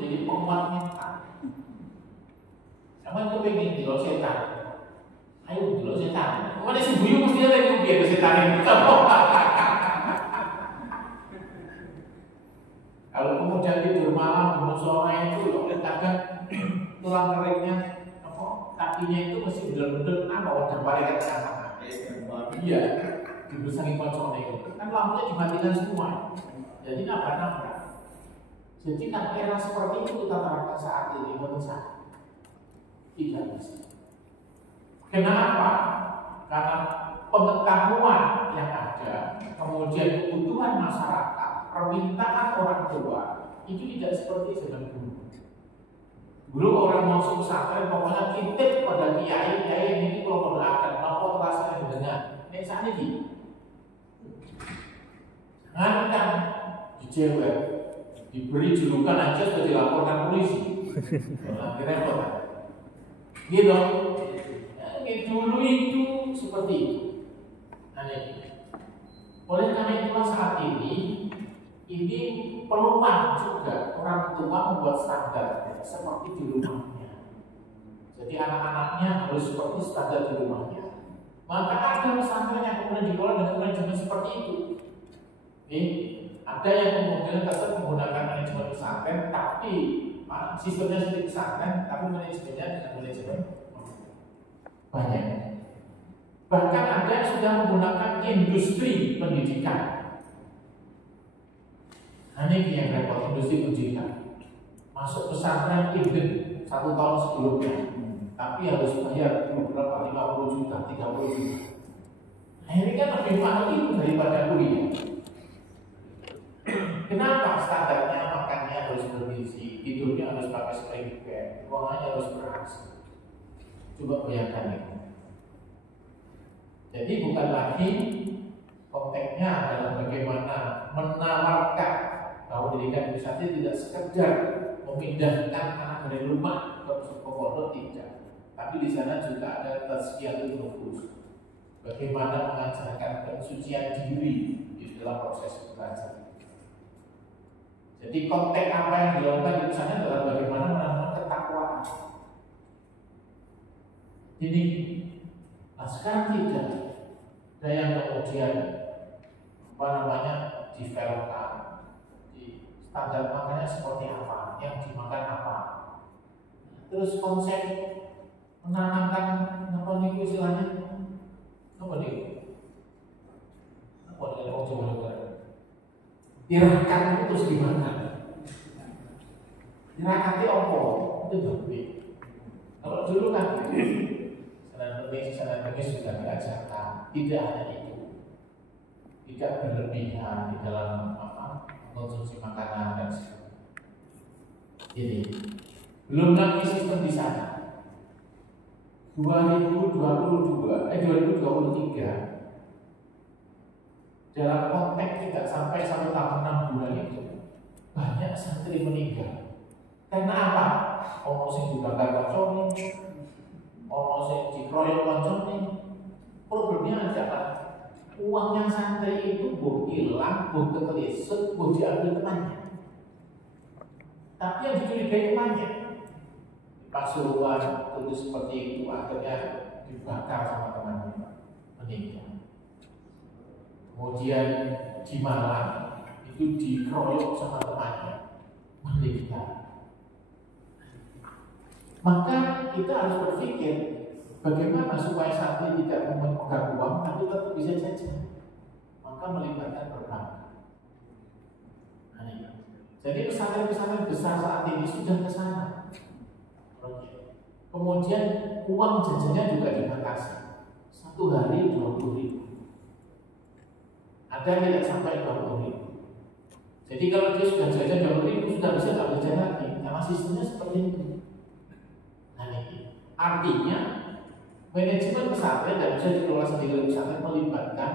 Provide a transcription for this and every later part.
jadi penguat mental. Sama itu pengen dilok setan. Ayo dilok setan. Kemana si buyung mesti ada yang biar setan yang kita Kalau kemudian tidur malam di musola itu loh, kadang tulang keringnya, kakinya itu mesti bener-bener wadah balik ke tengah. Iya, dibersani konsolnya itu. Kan lampunya dimatikan semua. Jadi nabrak-nabrak. Jadi kan era seperti itu kita terapkan saat ini menurut saya tidak bisa. Kenapa? Karena pengetahuan yang ada, kemudian kebutuhan masyarakat, permintaan orang tua itu tidak seperti zaman dulu. Dulu orang mau pesantren pokoknya titip pada kiai ini kalau berangkat, lapor rasanya mendengar. Ini saat ini, jangankan dijewel, diberi julukan aja sudah dilaporkan polisi. Akhirnya repot. Gitu. Dulu itu seperti itu. Nah, oleh karena itulah saat ini peluang juga orang tua membuat standar seperti di rumahnya. Jadi anak-anaknya harus seperti standar di rumahnya. Maka ada pesantren yang kemudian dikelola dengan manajemen seperti itu. Ada yang kemudian tetap menggunakan manajemen pesantren, tapi sistemnya seperti pesantren, tapi manajemennya dengan manajemen banyak. Bahkan ada yang sudah menggunakan industri pendidikan. Ini yang repot, industri pendidikan. Masuk pesantren izin 1 tahun sebelumnya, tapi harus bayar berapa? 50 juta, 30 juta. Akhirnya kan lebih mahal itu daripada kuliah. Kenapa? Standarnya makannya harus bergizi, tidurnya harus pakai spring bed, ruangannya harus beras. Coba bayangkan itu. Jadi bukan lagi konteksnya adalah bagaimana menawarkan bahwa pendidikan di pesantren tidak sekedar memindahkan anak dari rumah ke pondok, tidak. Tapi di sana juga ada tazkiyatul nufus. Bagaimana mengajarkan kesucian diri di dalam proses belajar. Jadi konteks apa yang dilakukan di sana adalah bagaimana menanamkan ketakwaan. Jadi, sekarang tidak ada yang kemudian developkan di standar makannya seperti apa, yang dimakan apa. Terus konsep menanamkan apa nih istilahnya? Apa nih? Apa nih orang coba tirakan itu terus gimana? Tirakan itu apa? Itu lebih. Kalau dulu kan sana tulis sudah diajarkan, tidak hanya itu, tidak berlebihan di dalam konsumsi makanan dan sebagainya. Jadi belum lagi sistem di sana. 2023 dalam konteks tidak sampai 1 tahun 6 bulan itu banyak santri meninggal. Karena apa? Ono sing dibakar koncone, ono sing dikeroyok koncone. Problemnya adalah uangnya santri itu bukan hilang, bukan ketelisut, bukan diambil temannya. Tapi yang dicurigai temannya. Pasuruan terus seperti itu akhirnya dibakar sama temannya, meninggal. Kemudian di Malang itu dikeroyok sama temannya, meninggal. Maka kita harus berpikir bagaimana supaya santri tidak memegang uang tapi tetap bisa jajan. Maka melibatkan perbankan. Jadi pesantren-pesantren besar saat ini sudah ke sana. Kemudian uang jajannya juga dibatasi. 1 hari 20.000. Ada yang tidak sampai 20.000. Jadi kalau dia sudah jajan 20.000 sudah bisa tak jajan lagi. Karena sistemnya seperti itu. Nah ini artinya manajemen pesantren tidak bisa dikelola sendiri. Pesantren melibatkan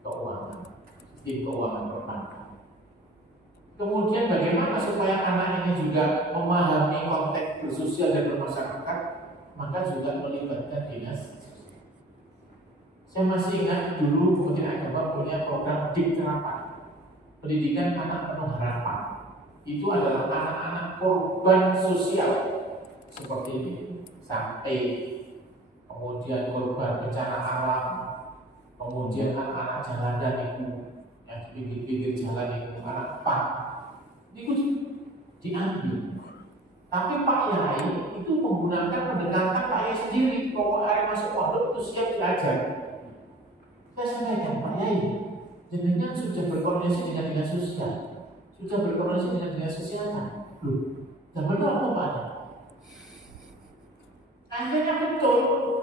keuangan, sistem keuangan perbankan. Kemudian bagaimana supaya anak ini juga memahami konteks bersosial dan bermasyarakat, maka juga melibatkan dinas. Saya masih ingat dulu Kementerian Agama punya program Dik Terapan, pendidikan anak penuh harapan. itu adalah anak-anak korban sosial seperti ini, sampai kemudian korban bencana alam, kemudian anak-anak jalanan itu yang di pinggir-pinggir jalan itu, anak pak itu diambil. Tapi Pak Yai itu menggunakan pendekatan Pak Yai sendiri. Pokok hari masuk pondok itu siap diajar. Saya sampaikan, Pak Yai, jenengan sudah berkoordinasi dengan dinas sosial, sudah berkoordinasi dengan dinas kesehatan. Dan benar apa Pak? Akhirnya betul,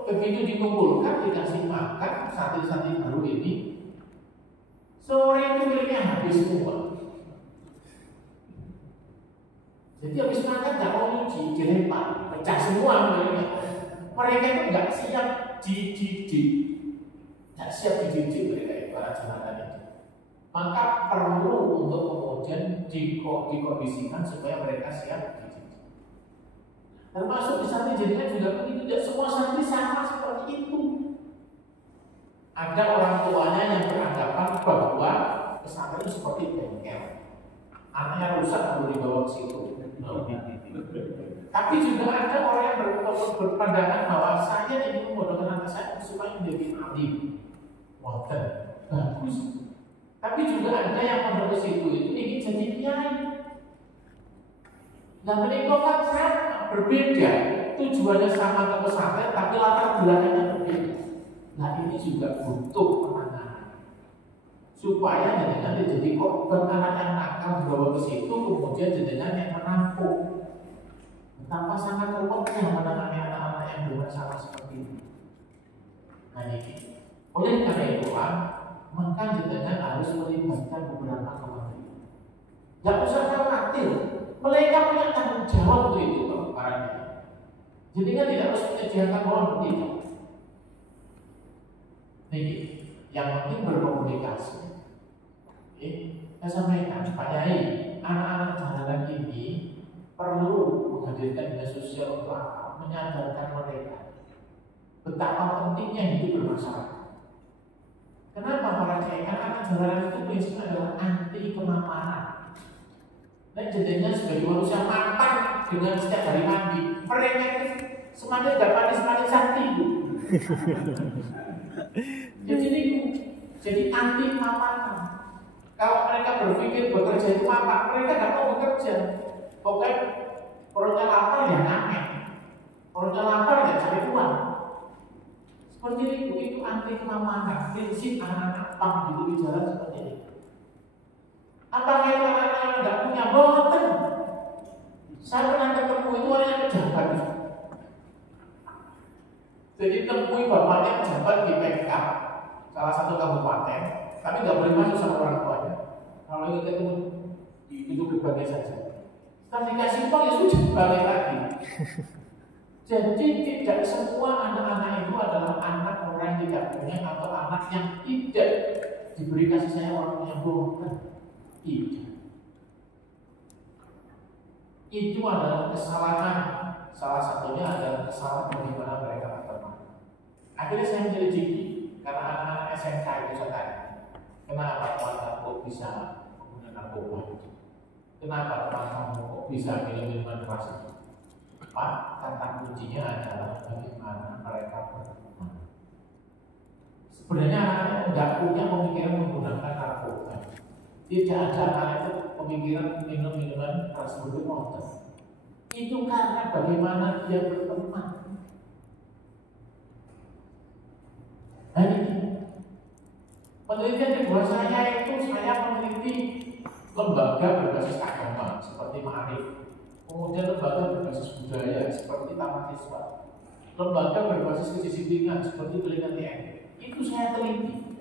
begitu dikumpulkan dikasih makan santri-santri baru ini, sore itu miliknya habis semua. Jadi habis makan nggak mau nyuci, dilempar, pecah semua mereka. Mereka itu nggak siap dididik, nggak siap dididik mereka itu para jalanan itu. Maka perlu untuk kemudian dikondisikan supaya mereka siap dididik. Termasuk di santri jadinya juga begitu, tidak semua santri sama seperti itu. Ada orang tuanya yang beranggapan bahwa pesantren seperti bengkel, anaknya rusak perlu dibawa ke situ. Tapi juga ada orang yang berpandangan bahwa saya ingin membodohkan anak saya supaya menjadi alim. Wah, bagus. Tapi juga ada yang pondok situ itu ingin jadi kiai. Nah, menikah kan sama, berbeda. Tujuannya sama ke pesantren, tapi latar belakangnya berbeda. Nah, ini juga butuh penanganan supaya jenengan jadi korban anak yang nakal dibawa ke situ, kemudian jenengan yang menampung. Betapa sangat repotnya menangani anak-anak yang bermasalah seperti ini. Nah ini, oleh karena itulah maka jenengan harus melibatkan beberapa kementerian. Tidak usah khawatir, mereka punya tanggung jawab untuk itu para ini. Jenengan tidak harus menyediakan uang begitu. Nih, yang penting berkomunikasi. Saya sampaikan, Pak Yai, anak-anak jalanan ini perlu menghadirkan dinas sosial untuk apa? Menyadarkan mereka betapa pentingnya hidup bermasyarakat. Kenapa para kiai? Karena anak jalanan itu prinsipnya adalah anti kemapanan. Dan jadinya sebagai manusia mapan dengan setiap hari mandi, mereka itu semakin gak mandi semakin sakti. Jadi anti kemapanan. Kalau mereka berpikir bekerja itu mapan, mereka gak mau bekerja. Pokoknya perutnya lapar ya ngamen, perutnya lapar ya cari uang. Seperti itu anti kemapanan. Prinsip anak-anak pang gitu bicara seperti ini. Apakah itu anak-anak yang nggak punya boten? Saya pernah ketemu itu orang yang pejabat. Jadi temui bapaknya pejabat di PK salah satu kabupaten, tapi nggak boleh masuk sama orang tuanya. Kalau ingin ketemu di pintu gerbangnya saja. Setelah dikasih uang ya sudah balik lagi. Jadi tidak semua anak-anak itu adalah anak orang yang tidak punya atau anak yang tidak diberi kasih sayang orang yang bukan. Tidak. Itu adalah kesalahan. Salah satunya adalah kesalahan bagaimana mereka berteman. Akhirnya saya menyelidiki karena anak-anak SMK itu saya tanya, kenapa kamu bisa menggunakan narkoba itu? Kenapa kamu kok bisa minum-minuman keras itu? Pak, kata kuncinya adalah bagaimana mereka berteman. Sebenarnya anak-anak tidak punya pemikiran menggunakan narkoba. Tidak ada anak itu pemikiran minum-minuman keras bermotor. Itu karena bagaimana dia berteman. Nah ini penelitian di bawah saya itu saya meneliti lembaga berbasis agama seperti Ma'arif, kemudian lembaga berbasis budaya seperti Taman Siswa, lembaga berbasis kedisiplinan seperti Pelitian TN. Itu saya teliti.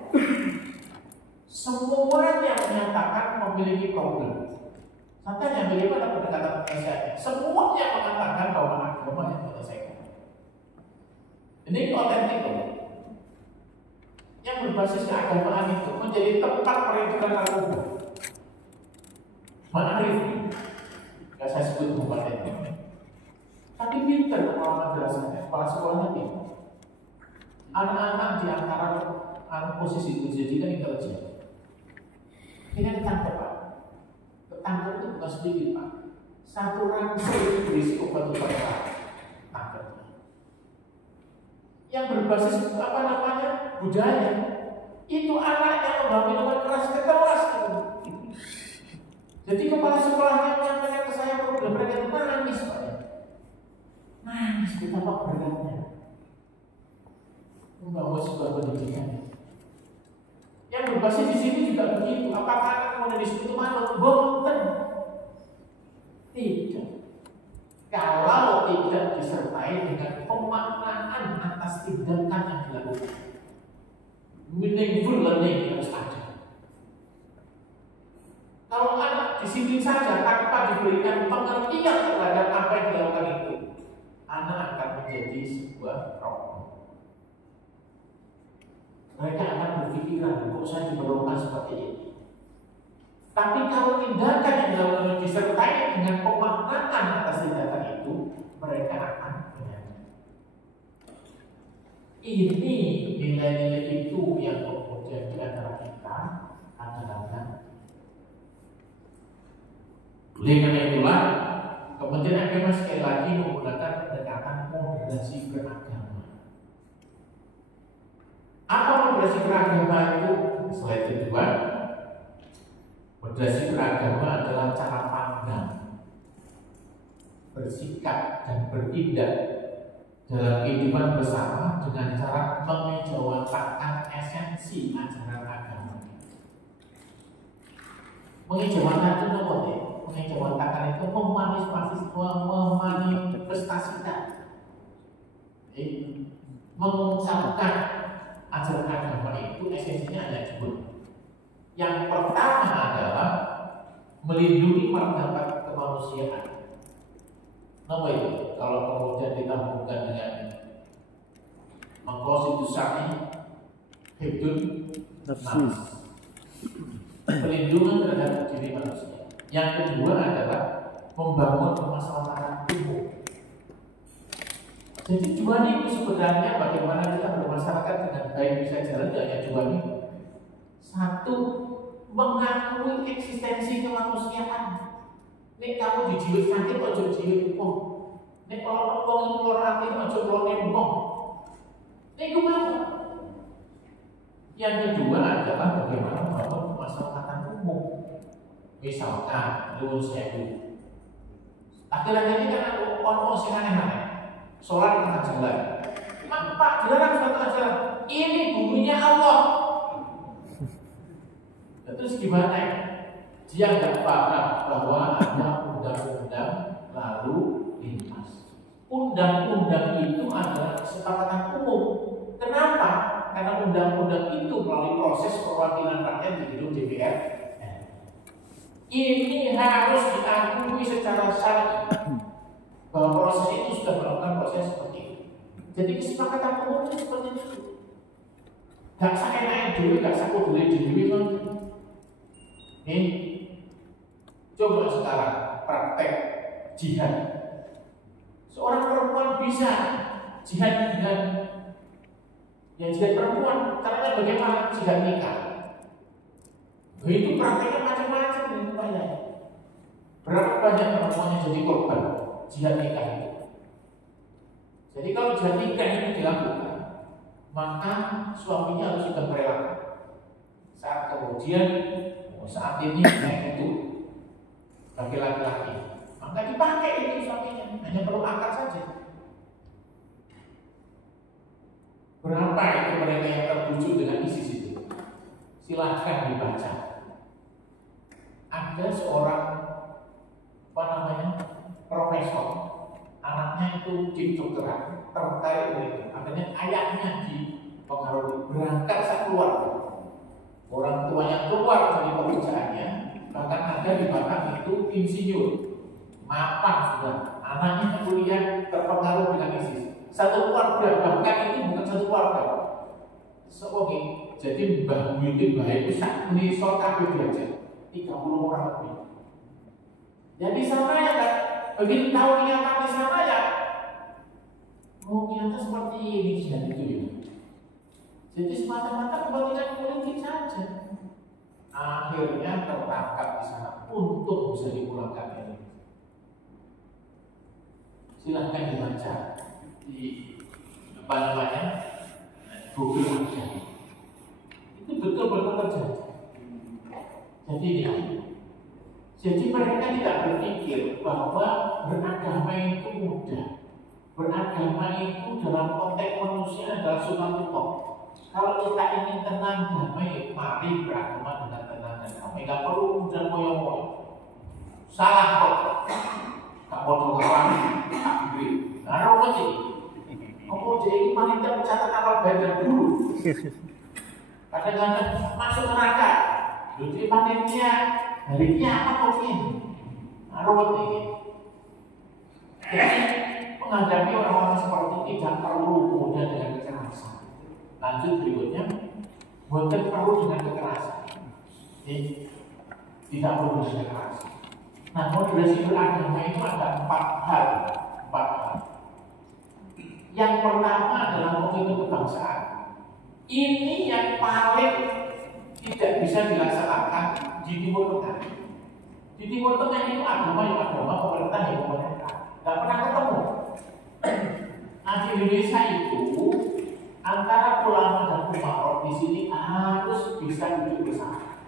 Semua orang yang menyatakan memiliki problem, katanya bagaimana pendekatan penyelesaiannya? Semuanya mengatakan bahwa agama yang menyelesaikan. Ini otentik loh. Yang berbasis keagamaan itu menjadi tempat perhitungan narkoba. Ma'arif, nggak saya sebut kabupaten. Tapi pinter kepala madrasahnya, kepala sekolahnya pinter. Anak-anak di antara posisi itu jadi kan intelijen. Ini ditangkap Pak. kanker itu bukan sedikit Pak. Satu ransel itu berisi obat-obat kanker. Yang berbasis apa namanya budaya, itu anaknya membawa minuman keras keras. Jadi kepala sekolahnya menyampaikan ke saya problem mereka itu nangis Pak. Nangis betapa beratnya membawa sebuah pendidikan. Yang berbasis di sini juga begitu. Apakah anak kemudian di situ manut? Boten. Tidak. Kalau tidak disertai dengan pemaknaan atas tindakan yang dilakukan, meaningful learning harus ada. Kalau anak disiplin saja tanpa diberikan pengertian terhadap apa yang dilakukan itu, anak akan menjadi sebuah problem. Mereka akan berpikiran, kok saya diperlukan seperti ini. Tapi kalau tindakan yang dilakukan disertai dengan pemaknaan atas tindakan itu, mereka akan menyadari. Ini nilai-nilai itu yang kemudian di antara kita adalah. Oleh karena itulah, Kementerian Agama sekali lagi menggunakan pendekatan moderasi beragama. Apa moderasi beragama itu? Slide kedua. Moderasi beragama adalah cara pandang, bersikap dan bertindak dalam kehidupan bersama dengan cara mengejawantahkan esensi ajaran agama. Mengejawantahkan itu apa ya? Mengejawantahkan itu memanifestasikan, mengungkapkan ajaran agama itu esensinya ada dua. Yang pertama adalah melindungi martabat kemanusiaan. Apa itu? Kalau kemudian ditambahkan dengan mengkonstitusi hidup nafs, pelindungan terhadap diri manusia. Yang kedua adalah membangun kemaslahatan umum. Jadi tujuan itu sebenarnya bagaimana kita bermasyarakat dengan baik bisa jalan hanya dua ini. Satu, mengakui eksistensi kemanusiaan. Nek kamu dijiwit sakit, ojo jiwit wong. Nek kalau wong itu keluar hati, ojo keluar wong. Nek gimana? Yang kedua adalah bagaimana membangun kemaslahatan umum. Misalkan, nuwun sewu. Akhir-akhir ini kan orang sing aneh-aneh. Sholat di tengah jalan. Pak, dilarang sholat tengah jalan. Ini buminya Allah. Terus gimana ya? Dia nggak paham bahwa ada undang-undang lalu lintas. Undang-undang itu adalah kesepakatan umum. Kenapa? Karena undang-undang itu melalui proses perwakilan rakyat di gedung DPR. Ini harus diakui secara syar'i bahwa proses itu sudah melakukan proses seperti itu. Jadi kesepakatan umum itu seperti itu. Gak saya naik dulu, gak saya boleh diri lagi. Coba sekarang praktek jihad. Seorang perempuan bisa jihad dengan yang jihad perempuan, caranya bagaimana? Jihad nikah. Itu prakteknya macam-macam itu banyak. Berapa banyak perempuan yang jadi korban jihad nikah itu? Jadi kalau jihad nikah ini dilakukan, maka suaminya harus sudah merelakan. Saat kemudian saat ini naik itu bagi laki-laki, maka dipakai itu suaminya, hanya perlu akar saja. Berapa itu mereka yang terbujuk dengan ISIS itu? Silahkan dibaca. Ada seorang profesor, anaknya itu di kedokteran, tertarik dengan itu. Akhirnya ayahnya dipengaruhi, berangkat saat keluar. Orang tuanya keluar dari pekerjaannya, bahkan ada di belakang itu insinyur, mapan sudah, anaknya kuliah terpengaruh dengan ISIS. Satu keluarga, bahkan itu bukan satu keluarga. Oke, jadi Mbah Muhyiddin itu sak menisor kabeh belajar 30 orang lebih. Jadi sana ya kan, begitu tahu kenyataan di sana ya, ternyata seperti ini dan itu ya. Jadi semata-mata kepentingan politik saja. akhirnya tertangkap di sana untuk bisa dipulangkan ke Indonesia. Silahkan dibaca di apa namanya Google aja. Itu betul-betul terjadi. Jadi mereka tidak berpikir bahwa beragama itu mudah. Beragama itu dalam konteks manusia adalah sunatullah. Kalau kita ingin tenang damai, mari beragama dengan tenang dan damai. Gak perlu dan moyo-moyo. Salah kok. Gak mau doang, tak beri. Nah, apa sih? Kamu jadi panitia mencatat amal badan dulu. Kadang-kadang masuk neraka. Jadi panitia hari kiamat mungkin. Nah, ruwet ini. Jadi menghadapi orang-orang seperti ini tidak perlu kemudian dengan kekerasan. Lanjut berikutnya, bukan perlu dengan kekerasan. Tidak perlu dengan kekerasan. Nah, moderasi beragama itu ada 4 hal. Yang pertama adalah komitmen kebangsaan. Ini yang paling tidak bisa dilaksanakan di Timur Tengah. Di Timur Tengah itu agama, pemerintah, pemerintah. Tidak pernah ketemu. Nah, di Indonesia itu antara ulama dan umat di sini harus bisa duduk bersama.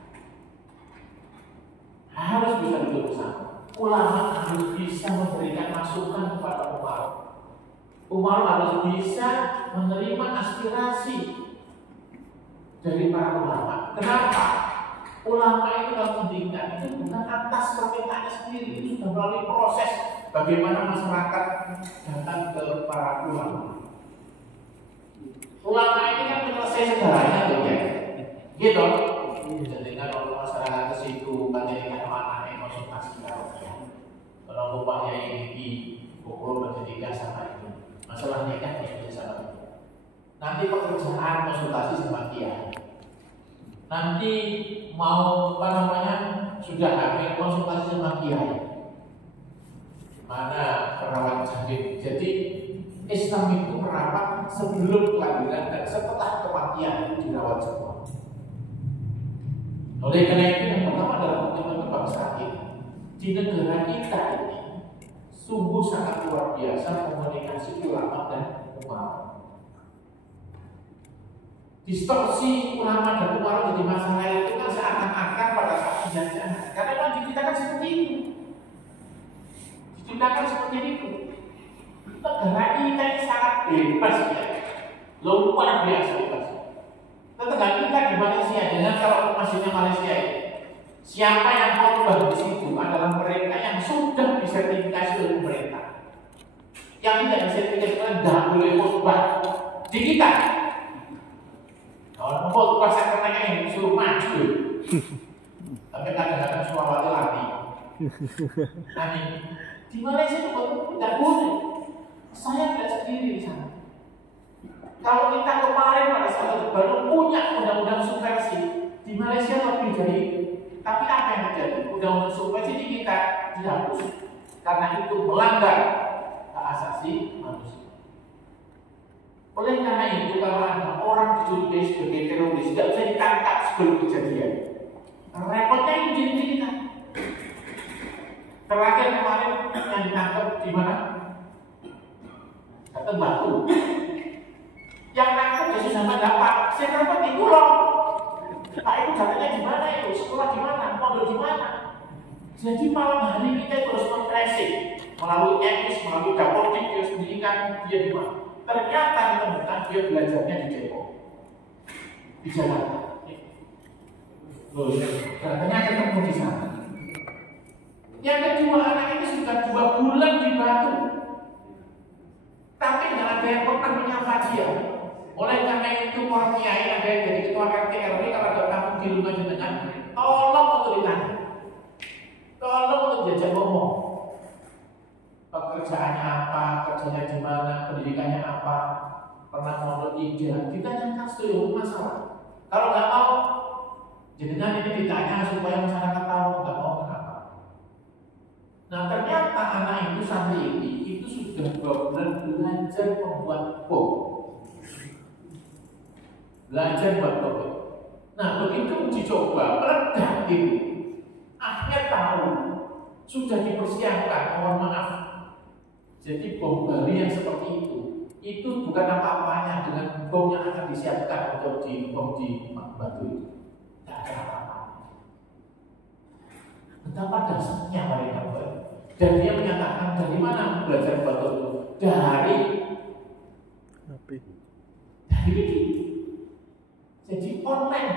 Harus bisa duduk bersama. Ulama harus bisa memberikan masukan kepada umat. Umat harus bisa menerima aspirasi dari para ulama. Kenapa? Ulama itu dalam pendidikan itu bukan atas permintaannya sendiri, itu sudah melalui proses bagaimana masyarakat datang ke para ulama. Ulama ini kan menyelesaikan segalanya, ya, gitu. Jadi kalau masyarakat ke situ, katanya mana yang konsultasi kalau bapaknya ini pukul berketiga sama itu, masalah nikah ya sama itu. Nanti pekerjaan konsultasi sama dia. Nanti mau sudah hamil konsultasi sama kiai. Mana perawat janin. Jadi Islam itu merawat sebelum kelahiran dan setelah kematian itu dirawat semua. Oleh karena itu yang pertama adalah komitmen kebangsaan kita. Di negara kita ini sungguh sangat luar biasa komunikasi ulama dan umat. Distorsi ulama dan umat jadi masalah itu kan seakan-akan pada saat penjajahan. Karena memang diciptakan seperti itu. Diciptakan seperti itu. Negara kita ini sangat bebas ya. Luar biasa bebas. Tetangga kita di Malaysia, dengan kalau masjidnya Malaysia ini, siapa yang khotbah di situ adalah mereka yang sudah disertifikasi oleh pemerintah. Yang tidak disertifikasi tidak boleh khotbah di kita. Kalau khotbah saya katanya yang disuruh maju, tapi kadang-kadang suaranya lari. Amin. Di Malaysia itu tidak boleh. Saya tidak sendiri di sana. Kalau kita kemarin pada saat itu baru punya undang-undang subversi di Malaysia lebih dari itu. Tapi apa yang terjadi? Undang-undang subversi di kita dihapus karena itu melanggar hak asasi manusia. Oleh karena itu kalau ada orang dicurigai sebagai teroris tidak bisa ditangkap sebelum kejadian. Repotnya itu jadi kita. Terakhir kemarin yang ditangkap di mana? Kata Batu. Yang nangkep jadi sama dapat. Saya dapat di Pulau. Pak itu datanya di mana itu? Sekolah di mana? Pondok di mana? Jadi malam hari kita terus men-tracing melalui etnis, melalui dapodik, dia pendidikan dia di mana? Ternyata ditemukan dia belajarnya di Depok, di Jakarta. Loh, ternyata ketemu di sana. Yang kedua, anak ini sudah 2 bulan di Batu, tapi tidak ada yang pernah menyapa dia. Oleh karena itu, para kiai ada yang jadi ketua RT RW kalau ada kampung di rumah jenengan, tolong untuk ditanya, tolong untuk diajak ngomong. Pekerjaannya apa, kerjanya di mana, pendidikannya apa, pernah mondok tidak, ditanyakan seluruh masalah. Kalau nggak mau, jenengan ini ditanya supaya masyarakat tahu, nggak mau kenapa. Nah ternyata anak itu santri ini itu sudah 2 bulan belajar membuat bom. Belajar buat bom. Nah, begitu uji coba meledak itu, akhirnya tahu sudah dipersiapkan, mohon maaf. Jadi bom Bali yang seperti itu bukan apa-apanya dengan bom yang akan disiapkan untuk dibom di Batu itu. Tidak ada apa-apanya. Betapa dasarnya mereka. Dan dia menyatakan dari mana belajar Batu itu? Dari Wiki. Jadi online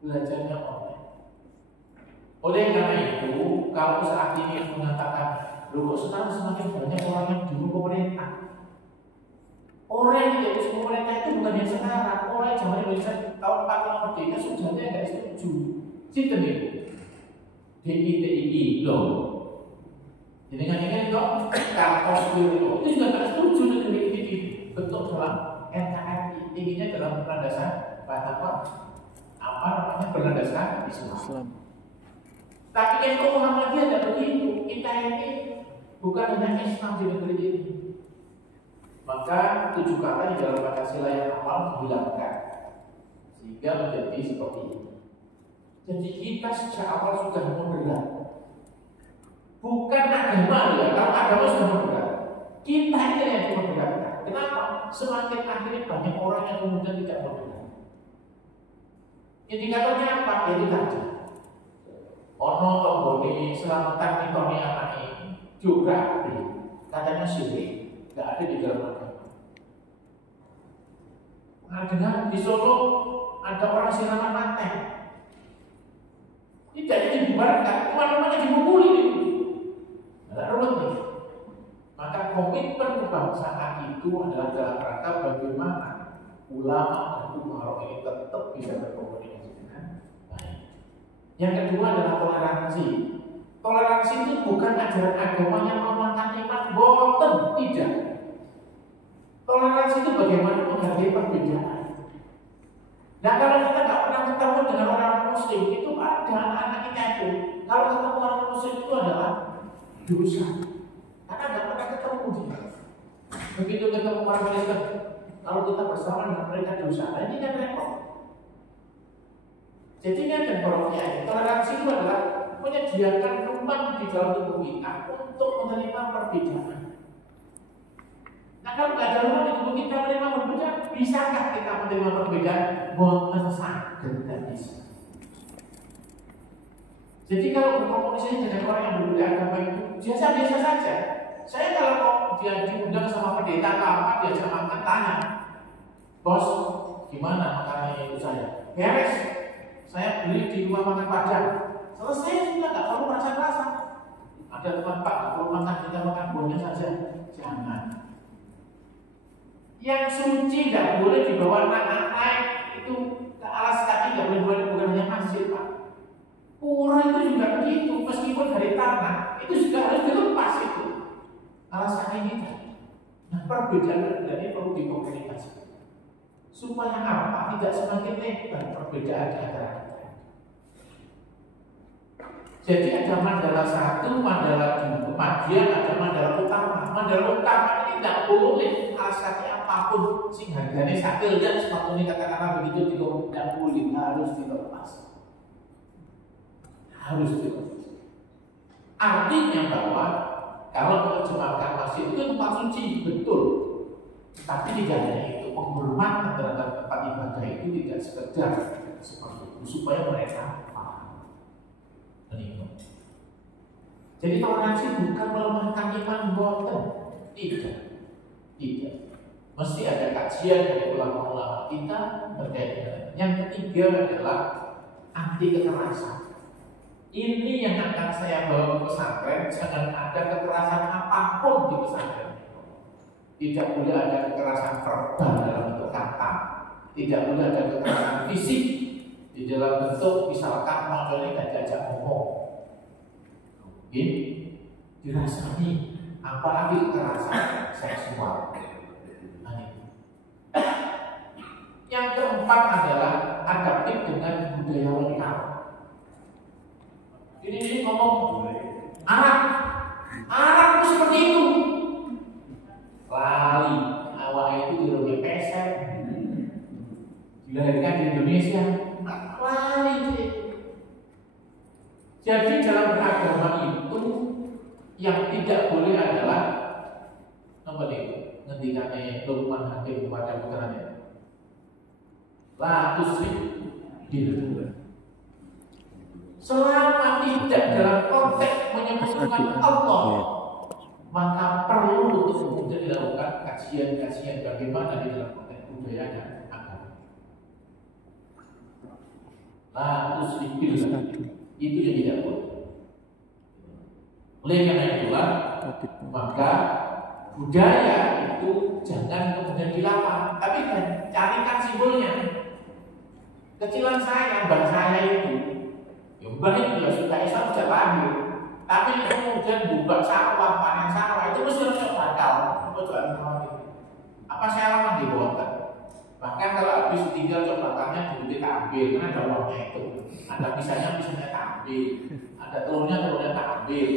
belajarnya online. Oleh karena itu, kalau saat ini mengatakan, loh kok sekarang semakin banyak orang yang dulu pemerintah. Orang yang tidak bisa pemerintah itu bukan yang sekarang. Orang yang zaman Indonesia tahun 45 merdeka sudah tidak setuju. Sistem itu DITII loh. Jadi kan kok Kartos itu juga tidak setuju dengan DITII bentuk dalam NKRI, tingginya dalam landasan apa namanya berlandaskan Islam. Tapi yang Muhammadiyah tidak begitu. Kita ini bukan hanya Islam di negeri ini. Maka 7 kata di dalam Pancasila yang awal dihilangkan sehingga menjadi seperti ini. Jadi kita sejak awal sudah moderat. Bukan agama ya, kalau agama sudah moderat. Kita ini yang moderatkan. Kenapa? Semakin akhirnya banyak orang yang kemudian tidak moderat. Indikatornya apa? Itu tadi. Ono tomboni selamatan mitoni anak ini juga katanya syirik, nggak ada di dalam agama. Nah, dengan di Solo ada orang siraman manten, tidak dibubarkan, kemana-mana dipukuli itu, nggak ruwet nih. Maka komitmen kebangsaan itu adalah dalam rangka bagaimana ulama dan umaro ini tetap bisa berkomunikasi dengan baik. Yang kedua adalah toleransi. Toleransi itu bukan ajaran agama yang mematahkan iman, boten, tidak. Toleransi itu bagaimana menghargai perbedaan. Nah, kalau kita nggak pernah ketemu dengan orang Muslim, itu ada anak-anak kita itu. Kalau ketemu orang Muslim itu adalah dosa. Karena nggak pernah ketemu dia. Begitu ketemu orang Kristen, kalau kita bersama dengan mereka dosa, nah ini kan repot. Jadi kan dan toleransi itu adalah menyediakan ruang di dalam tubuh kita untuk menerima perbedaan. Nah, kalau nggak ada ruang di tubuh kita menerima perbedaan, bisakah kita menerima perbedaan? Boten saged tidak bisa. Jadi kalau berkomunikasi dengan orang yang berbeda agama itu biasa-biasa saja. Saya kalau dia diundang sama pendeta apa diajak makan tanya, bos gimana makannya itu saya? Beres. Saya beli di rumah makan Padang. Selesai sudah, nggak perlu rasa-rasa. Ada teman Pak, nggak perlu makan, kita makan buahnya saja. Jangan. Yang suci nggak boleh dibawa naik itu ke alas kaki, nggak boleh bukan hanya masjid Pak. Pura itu juga begitu, meskipun dari tanah itu juga harus dilepas itu. Alas kaki kita. Nah, perbedaan ini perlu dikomunikasikan. Supaya apa? Tidak semakin lebar perbedaan di antara kita. Jadi ada Mandala 1, Mandala 2, Madian, ada Mandala Utama. Mandala Utama ini tidak boleh alas kaki apapun sing harganya satu dan sepatu ini katakanlah begitu tidak boleh, harus dilepas. Harus dilepas. Artinya bahwa kalau menerjemahkan masjid itu tempat suci, betul. Tapi tidak hanya itu, penghormatan terhadap tempat ibadah itu tidak sekedar seperti itu, supaya mereka paham. Jadi toleransi bukan melemahkan iman boten, tidak. Mesti ada kajian dari ulama-ulama kita terkait dengan. Yang ketiga adalah anti kekerasan. Ini yang akan saya bawa ke pesantren, jangan ada kekerasan apapun di pesantren. Tidak boleh ada kekerasan verbal dalam bentuk kata, tidak boleh ada kekerasan fisik di dalam bentuk misalkan modelnya gak diajak ngomong, mungkin dirasani, apalagi kekerasan seksual. Yang keempat adalah adaptif dengan budaya lokal. Ini ngomong Arab itu seperti itu. Lali, awal itu dirugi peset. Dilahirkan di Indonesia. Indonesia lari dia. Jadi dalam beragama itu yang tidak boleh adalah apa nih? Ngendikane Luqman Hakim kepada putranya. La tusyrik billah. Selama tidak dalam konteks menyebutkan Allah, maka perlu untuk kemudian dilakukan kajian-kajian bagaimana di dalam konteks budaya dan agama. La tusyrik billah. Itu yang tidak boleh. Oleh karena itulah, maka budaya itu jangan kemudian dilawan, tapi carikan simbolnya. Kecilan saya, mbak saya itu, ya mbak itu ya sudah Islam sejak lahir, tapi kemudian buka sawah, panen sawah itu mesti harus batal. Apa saya lama dibuatkan? Bahkan kalau habis tinggal cobatannya dulu kita ambil, karena ada uangnya itu. Ada pisahnya tak ambil, ada telurnya tak ambil.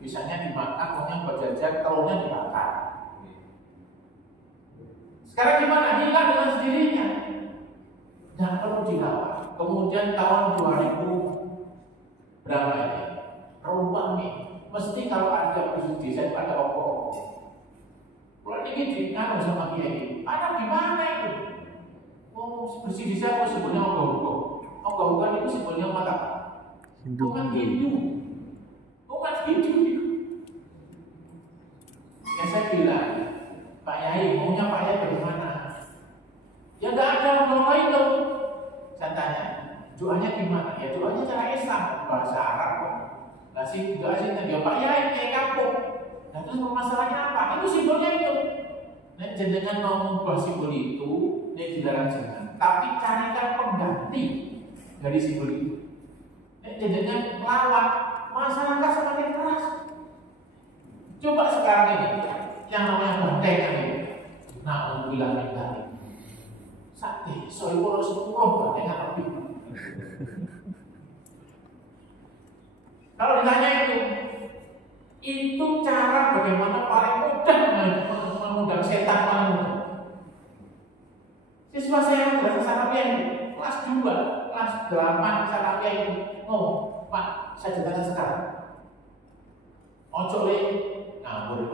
Pisahnya dimakan, uangnya buat jajan, telurnya dibakar. Sekarang gimana? Hilang dengan sendirinya. Dan perlu dilawan. Kemudian tahun 2000 berapa ini? Rumah nih, mesti kalau ada bersih desa ada opo-opo. Kalau ini dikatakan sama kiai, ada gimana itu? Oh, bersih desa itu sebenarnya opo-opo. Opo-opo itu sebenarnya umat apa? Umat Hindu. Umat Hindu. Ya saya bilang, Pak Yai, maunya Pak Yai bagaimana? Ya nggak ada orang lain dong. Saya tanya, doanya gimana? Ya doanya cara Islam, bahasa Arab kok. Nah sih, doa sih tadi, Pak Yai kayak kampung. Nah terus masalahnya apa? Itu simbolnya itu. Nah jangan mau mengubah simbol itu, ini dilarang jangan. Tapi carikan pengganti dari simbol itu. Nah jangan melawan, masyarakat semakin keras. Coba sekarang ini, yang namanya bandengan ini. Nah, bilang tadi. Sakti, soal kalau 10 bandengan lebih. Kalau ditanya itu cara bagaimana paling mudah mengundang setan paling mudah. Siswa saya berasa Sarabia ini, kelas 2, kelas 8 Sarabia ini. Oh, Pak, saya datang sekarang. Ojo nah boleh.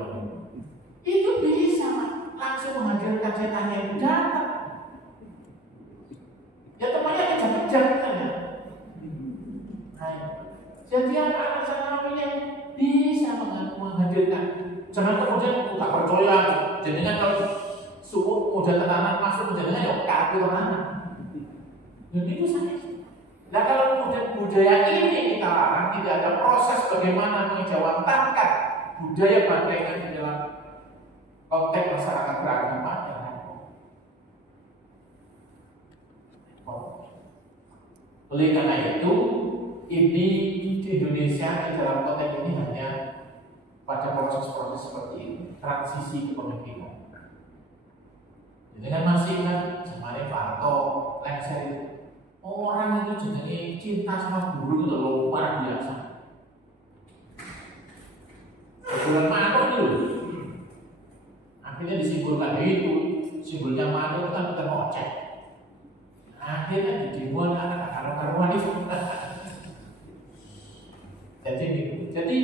Itu bisa, langsung menghadirkan setannya yang datang. Ya temannya kejar-kejar kan ya. Jadi anak-anak Sarabia bisa menghadirkan. Jangan kemudian buka percaya. Jadinya kalau suhu mudah tenanan masuk jadinya ya kaki tenanan. Dan itu saja. Nah kalau kemudian budaya ini kita larang, tidak ada proses bagaimana menjawabkan budaya bandengan di dalam konteks masyarakat beragama yang oleh karena itu, ini di Indonesia di dalam konteks ini hanya pada proses-proses seperti ini, transisi kepemimpinan. Jadi kan masih kan zamannya Parto, lengser itu. Orang itu jenenge cinta sama guru itu luar biasa. Bulan Maret itu, akhirnya disimpulkan itu, simbolnya Maret kan bukan ngoceh. Akhirnya dibuat anak karuan itu. Jadi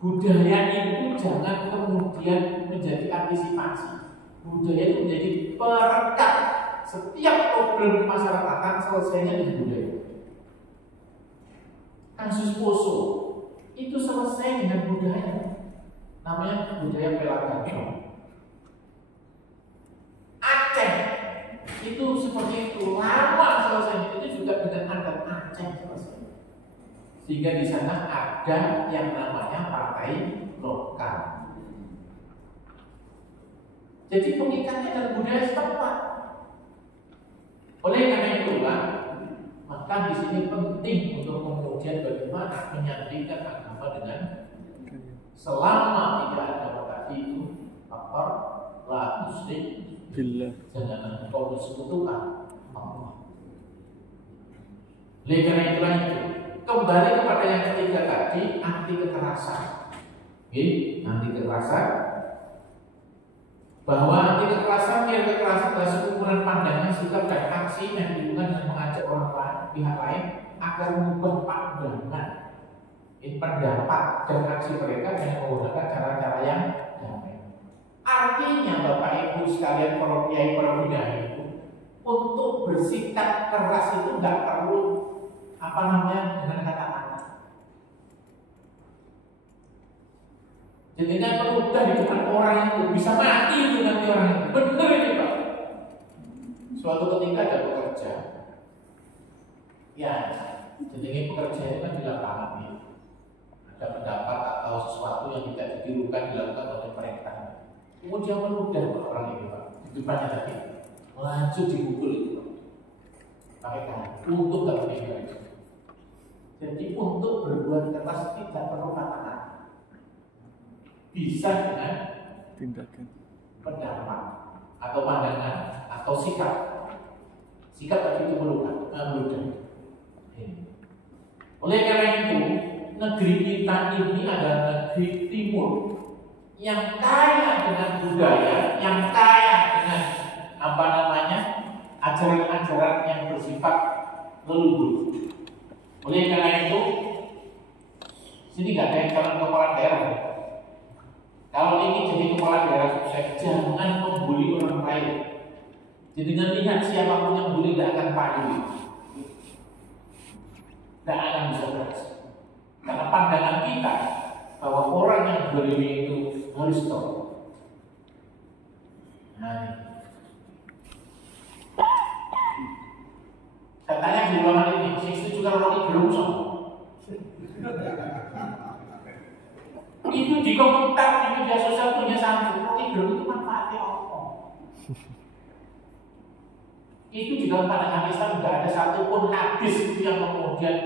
budaya itu jangan kemudian menjadi antisipasi. Budaya itu menjadi perekat. Setiap problem masyarakat selesainya dengan budaya. Kasus Poso itu selesai dengan budaya. Namanya budaya Pelagano. Aceh itu seperti itu, lama selesai. Itu juga dengan adat Aceh selesai. Sehingga di sana ada yang namanya partai lokal. Jadi pengikatnya dalam budaya setempat. Oleh karena itulah, maka di sini penting untuk kemudian bagaimana menyandingkan agama dengan selama tidak ada tadi itu faktor la tusyrik billah, jangan engkau bersekutukan Allah. Oleh karena itulah itu kembali kepada yang ketiga tadi, anti kekerasan. Anti kekerasan bahwa anti kekerasan adalah sekumpulan pandangan, sikap dan aksi yang dihubungkan dengan mengajak orang lain, pihak lain agar mengubah pandangan, pendapat dan aksi mereka dengan menggunakan cara-cara yang damai. Artinya Bapak Ibu sekalian, para kiai, para budaya itu, untuk bersikap keras itu nggak perlu dengan kata-kata. Jadi kan mudah di depan orang itu bisa mati itu nanti orang itu. Benar ini Pak. Suatu ketika ada pekerja, ya, jadi ini pekerja itu kan di lapangan ya. Ada pendapat atau sesuatu yang tidak ditirukan dilakukan oleh perintah. Kemudian meludah orang ini Pak, di depannya tadi, lanjut dipukul itu Pak. Pakai tangan, untuk tak meninggal. Jadi untuk berbuat keras tidak perlu kata-kata. Bisa dengan tindakan, pendapat atau pandangan atau sikap. Sikap tadi itu meludah. Oleh karena itu, negeri kita ini adalah negeri timur yang kaya dengan budaya, yang kaya dengan ajaran-ajaran yang bersifat leluhur. Oleh karena itu, sini nggak ada yang calon kepala daerah. Kalau ini jadi kepala daerah sukses, jangan membuli orang lain. Jadi dengan lihat siapapun yang bully tidak akan payu, tidak akan bisa berhasil. Karena pandangan kita bahwa orang yang bully itu harus stop. Nah, saya tanya di ruangan ini, saya setuju kalau Rocky Gerung itu di komentar di media sosial punya santri, Rocky Gerung itu manfaatnya apa? Itu di dalam pandangan Islam tidak ada satupun hadis itu yang kemudian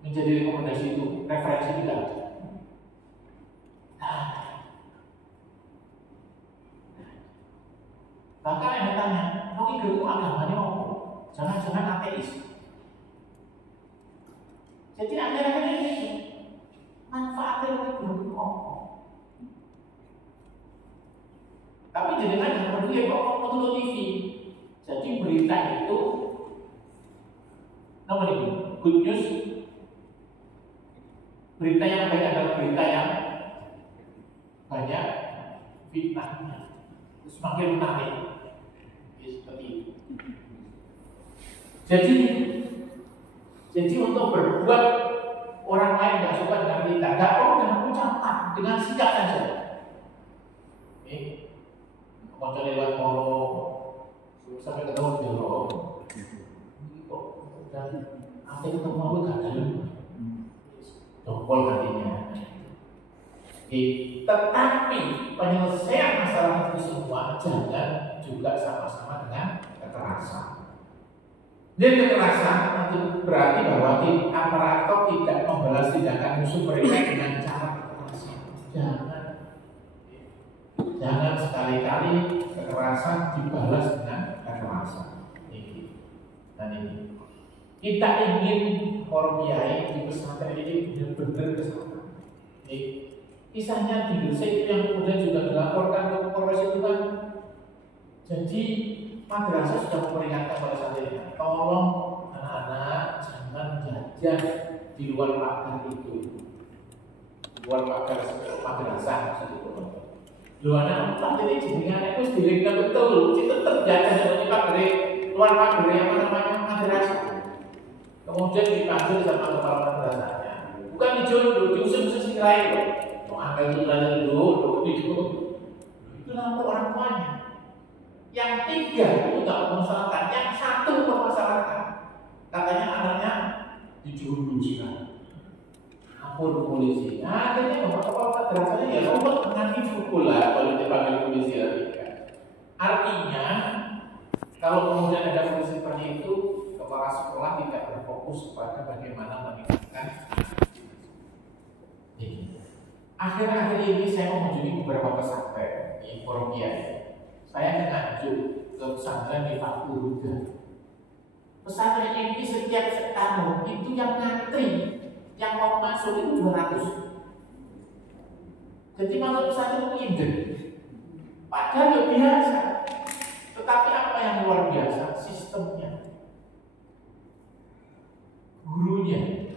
menjadi rekomendasi itu, referensi tidak ada. Bahkan yang tanya, Rocky Gerung itu agamanya apa? Jangan-jangan ateis. Jadi akhirnya ini manfaatnya Rocky Gerung itu apa? Tapi jangan yang peduli kok menonton TV. Jadi berita itu, namanya good news. Berita yang baik adalah berita yang banyak fitnahnya, semakin menarik. Seperti itu. Jadi untuk berbuat orang lain tidak suka dengan berita, tidak perlu dengan ucapan, dengan sikap saja. Kalau lewat mall sampai ketemu belok, dan sampai ketemu aku gak ada dongkol hatinya. Tetapi penyelesaian masalah itu semua jangan juga sama-sama dengan kekerasan. Dan kekerasan itu berarti bahwa aparatur tidak membalas tindakan musuh mereka dengan cara kekerasan. Jangan sekali-kali kekerasan dibalas dengan kekerasan. Dan ini kita ingin orang kiai di pesantren ini benar-benar kesana. Kisahnya di Gresik itu yang kemudian juga dilaporkan ke Polres itu kan. Jadi madrasah sudah memperingatkan pada santrinya, tolong anak-anak jangan jajan di luar pagar itu, di luar pagar madrasah itu. Luar pagar ini jenengan itu dilingkan betul, itu terjaga di pagar luar pagar yang madrasah. Kemudian dipanggil sama kepala madrasahnya, bukan dijodoh, diusir-usir lain loh. Mau angkat itu belajar dulu, itu lapor orang tuanya. Yang tiga itu tidak mempermasalahkan, yang satu mempermasalahkan. Katanya anaknya dijodohkan. Ampun polisi. Nah, akhirnya bapak-bapak madrasahnya ya rumput dengan dipukul lah kalau dipanggil polisi lagi. Artinya, kalau kemudian ada polisi seperti itu, kepala sekolah tidak berfokus pada bagaimana meningkatkan. Akhir-akhir ini saya mengunjungi beberapa pesantren di Porokia. Saya mengajuk ke pesantren di Fakuruga. Pesantren ini setiap tahun itu yang ngantri, yang mau masuk itu 200. Jadi masuk pesantren itu indah. Padahal biasa. Tetapi apa yang luar biasa? Sistemnya, gurunya.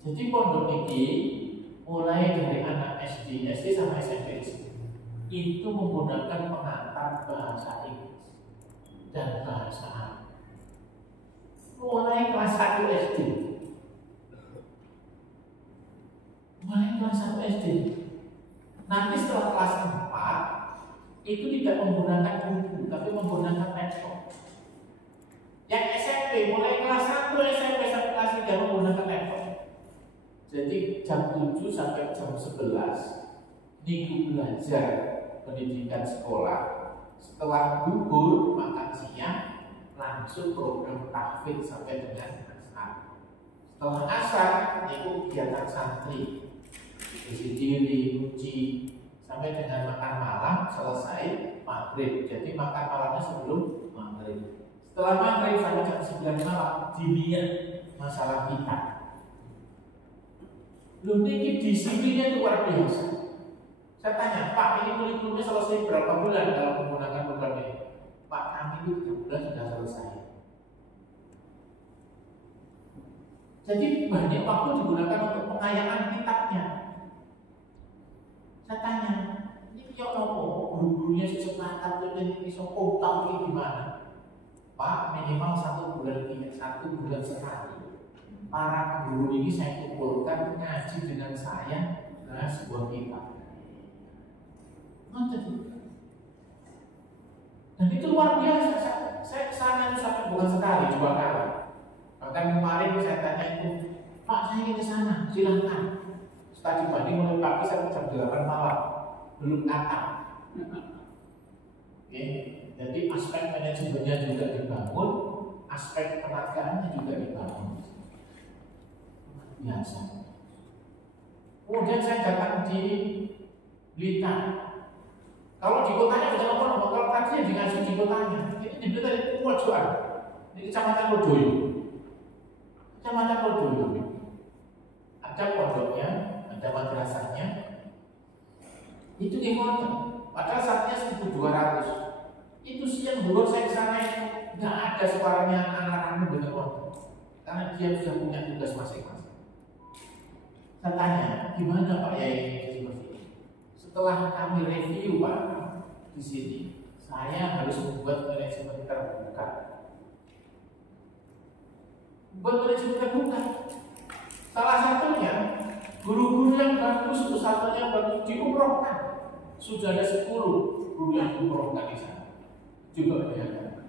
Jadi pondok ini mulai dari anak SD sama SMP itu menggunakan pengantar bahasa Inggris dan bahasa Arab. Mulai kelas 1 SD. Mulai kelas 1 SD. Nanti setelah kelas 4 itu tidak menggunakan buku, tapi menggunakan laptop. Yang SMP mulai kelas 1 SMP sampai kelas 3 menggunakan laptop. Jadi jam 7 sampai jam 11 minggu belajar pendidikan sekolah. Setelah gugur makan siang langsung program tahfidz sampai dengan asar. Setelah asar itu kegiatan santri, isi diri, uji, sampai dengan makan malam selesai maghrib. Jadi makan malamnya sebelum maghrib. Setelah maghrib sampai jam 9 malam dilihat masalah kita. Loh ini disiplinnya luar biasa. Saya tanya, Pak ini kurikulumnya selesai berapa bulan dalam menggunakan program ini? Pak kami itu 3 bulan sudah selesai. Jadi banyak waktu digunakan untuk pengayaan kitabnya. Saya tanya, ini kok nopo guru-gurunya sepakat ini bisa tahu ini gimana? Pak minimal 1 bulan ini 1 bulan sekali. Para guru ini saya kumpulkan ngaji dengan saya dengan sebuah kitab. Dan itu luar biasa. Saya kesana itu sampai bukan sekali, 2 kali. Bahkan kemarin saya tanya itu, Pak saya ingin kesana, silakan. Tadi pagi mulai pagi sampai jam 8 malam belum datang. Oke, jadi aspek manajemennya juga dibangun, aspek tenaganya juga dibangun. Biasa. Kemudian saya datang di Blitar. Kalau di kotanya bisa apa? Kalau tadi dikasih di kotanya, ini di Blitar itu Pojokan. Ini Kecamatan Lodoyo. Kecamatan Lodoyo. Ada pondoknya, ada madrasahnya. Itu di kota. Padahal saatnya 1.200. Itu siang dulu saya ke sana itu nggak ada suaranya anak-anak dengan kota. Karena dia sudah punya tugas masing-masing. Saya tanya, gimana Pak Yai seperti ini? Setelah kami review Pak di sini, saya harus membuat manajemen terbuka. Buat manajemen terbuka. Salah satunya guru-guru yang bagus, usahanya bagus diumrohkan. Sudah ada 10 guru yang diumrohkan di sana. Juga kelihatan.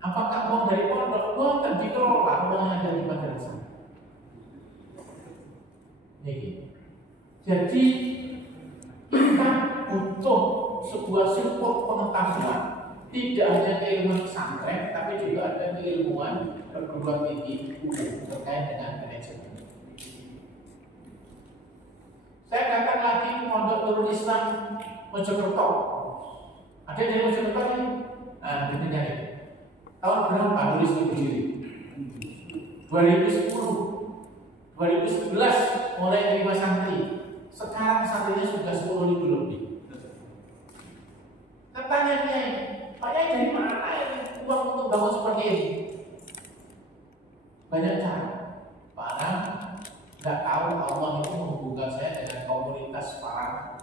Apakah uang dari pondok? Uang kan dikelola, uangnya dari madrasah. Jadi kita butuh sebuah support pengetahuan, tidak hanya keilmuan pesantren, tapi juga ada keilmuan perguruan tinggi umum terkait dengan manajemen. Saya datang lagi ke Pondok Nurul Islam Mojokerto. Ada dari Mojokerto ini? Nah, ini tahun berapa tulis itu berdiri? 2010, 2011 mulai terima santri. Sekarang santrinya sudah 10.000 lebih. Tanya nih, Pak Yai dari mana uang untuk bangun seperti ini? Banyak cara. Karena nggak tahu Allah itu menghubungkan saya dengan komunitas para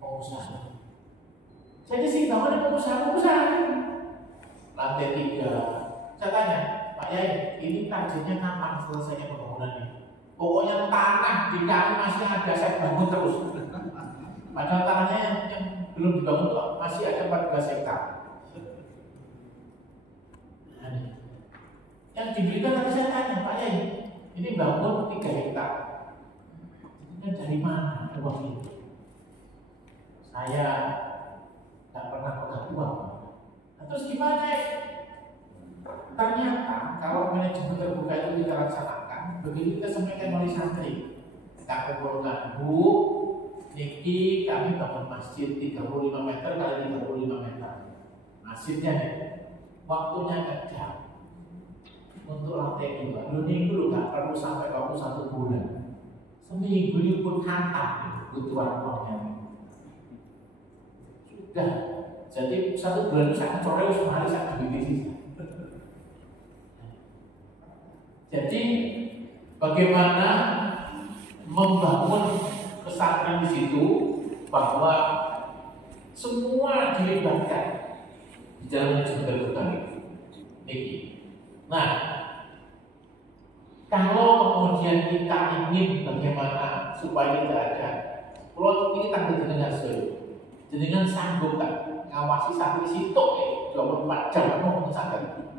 pengusaha. Jadi sih bangunnya pengusaha. Lantai 3. Saya tanya, Pak Yai, ini targetnya kapan selesainya pembangunannya? Pokoknya tanah di kami masih ada, saya bangun terus. Padahal tanahnya yang belum dibangun itu masih ada 14 hektar. Yang diberikan tadi saya tanya, Pak Yai, ini bangun 3 hektar. Ini dari mana uang itu? Saya tidak pernah pegang uang. Nah, terus gimana? Ternyata kalau manajemen terbuka itu kita laksanakan, begitu kita sampaikan oleh santri, kita kumpulkan, Bu, niki kami bangun masjid 35 meter kali 35 meter. Masjidnya waktunya kerja untuk lantai 2. Lu minggu lu gak perlu sampai waktu 1 bulan. Seminggu ini pun hantam kebutuhan uangnya. Udah. Jadi 1 bulan itu saya coreo sehari saya begini. Jadi bagaimana membangun pesantren di situ bahwa semua dilibatkan di dalam jembatan ini. Nah, kalau kemudian kita ingin bagaimana supaya tidak ada, kalau ini tanggal jenengan sanggup tak ngawasi santri situ 24 jam mau santri.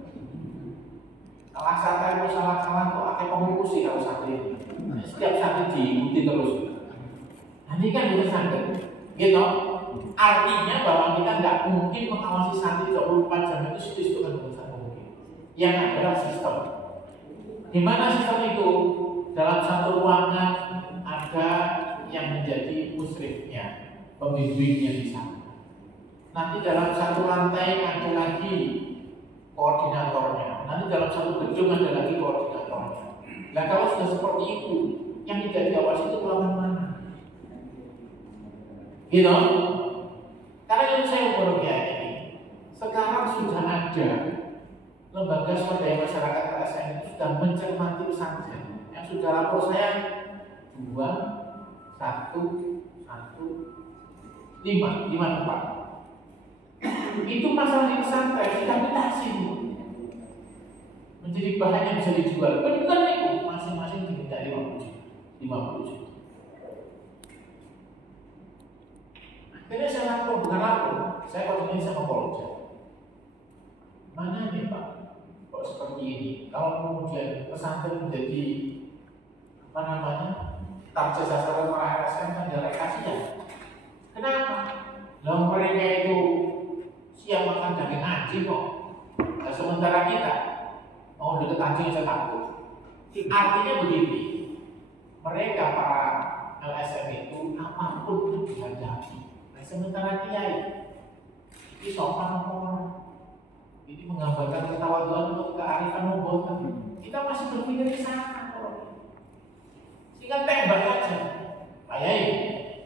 Kalau santri itu salah-salah kok akan mengurusi kalau santri ini. Setiap santri diikuti terus. Nah, ini kan bukan santri, gitu. Artinya bahwa kita tidak mungkin mengawasi santri 24 jam itu kan bukan mungkin. Yang adalah sistem. Di mana sistem itu? Dalam satu ruangan ada yang menjadi musyrifnya, pembimbingnya di sana. Nanti dalam satu lantai ada lagi koordinatornya. Nanti dalam satu gedung ada lagi koordinatornya. Nah kalau sudah seperti itu, yang tidak diawasi itu ruangan mana? Gitu? Karena yang saya ukur ini, sekarang sudah ada lembaga swadaya masyarakat LSM itu sudah mencermati pesantren. Yang sudah lapor saya 2, 1, 5 tempat. Itu masalah di pesantren, dikapitasi menjadi bahan yang bisa dijual. Benar itu, masing-masing diminta 50 juta. Akhirnya saya lapor, bukan lapor, saya koordinasi sama Polda. Mana nih Pak? Kok seperti ini? Kalau kemudian pesantren menjadi target sasaran para LSM kan ada rekasinya. Kenapa? Lalu mereka itu siap makan daging anjing kok. Nah, sementara kita mau deket anjing saya takut. Artinya begini, mereka para LSM itu apapun itu dihadapi. Nah, sementara kiai ini sopan orang. Ini menggambarkan ketawaduan untuk kearifan nubuatan. Kita masih berpikir di sana. Sehingga tembak aja. Pak Yai,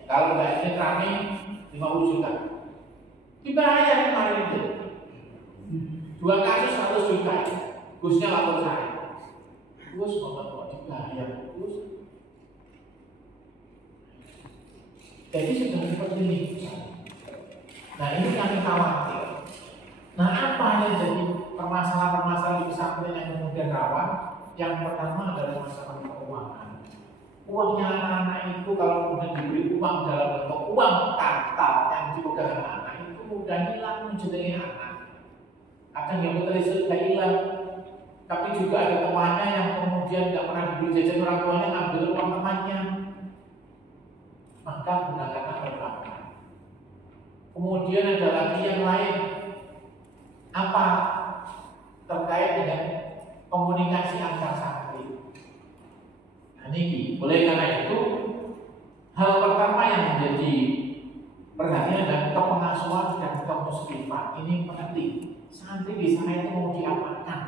kalau nggak ini rame 50 juta. Dibayar kemarin itu. 2 kasus 100 juta. Gusnya lapor saya. Gus ngomong dibayar. Gus. Jadi sudah seperti ini. Nah ini kami khawatir. Nah apa yang jadi permasalahan-permasalahan di pesantren yang kemudian rawan? Yang pertama adalah masalah keuangan. Uangnya anak-anak itu kalau kemudian diberi uang dalam bentuk uang kata yang dipegang anak itu mudah hilang menjadi anak. Kadang yang betul sudah hilang. Tapi juga ada temannya yang kemudian tidak pernah diberi jajan orang tuanya ambil uang temannya. Maka gunakanlah berapa. Kemudian ada lagi yang lain. Apa terkait dengan komunikasi antar santri. Nah ini boleh karena itu hal pertama yang menjadi perhatian adalah kepengasuhan dan kemuslimah. Ini penting. Santri di sana itu mau diapakan?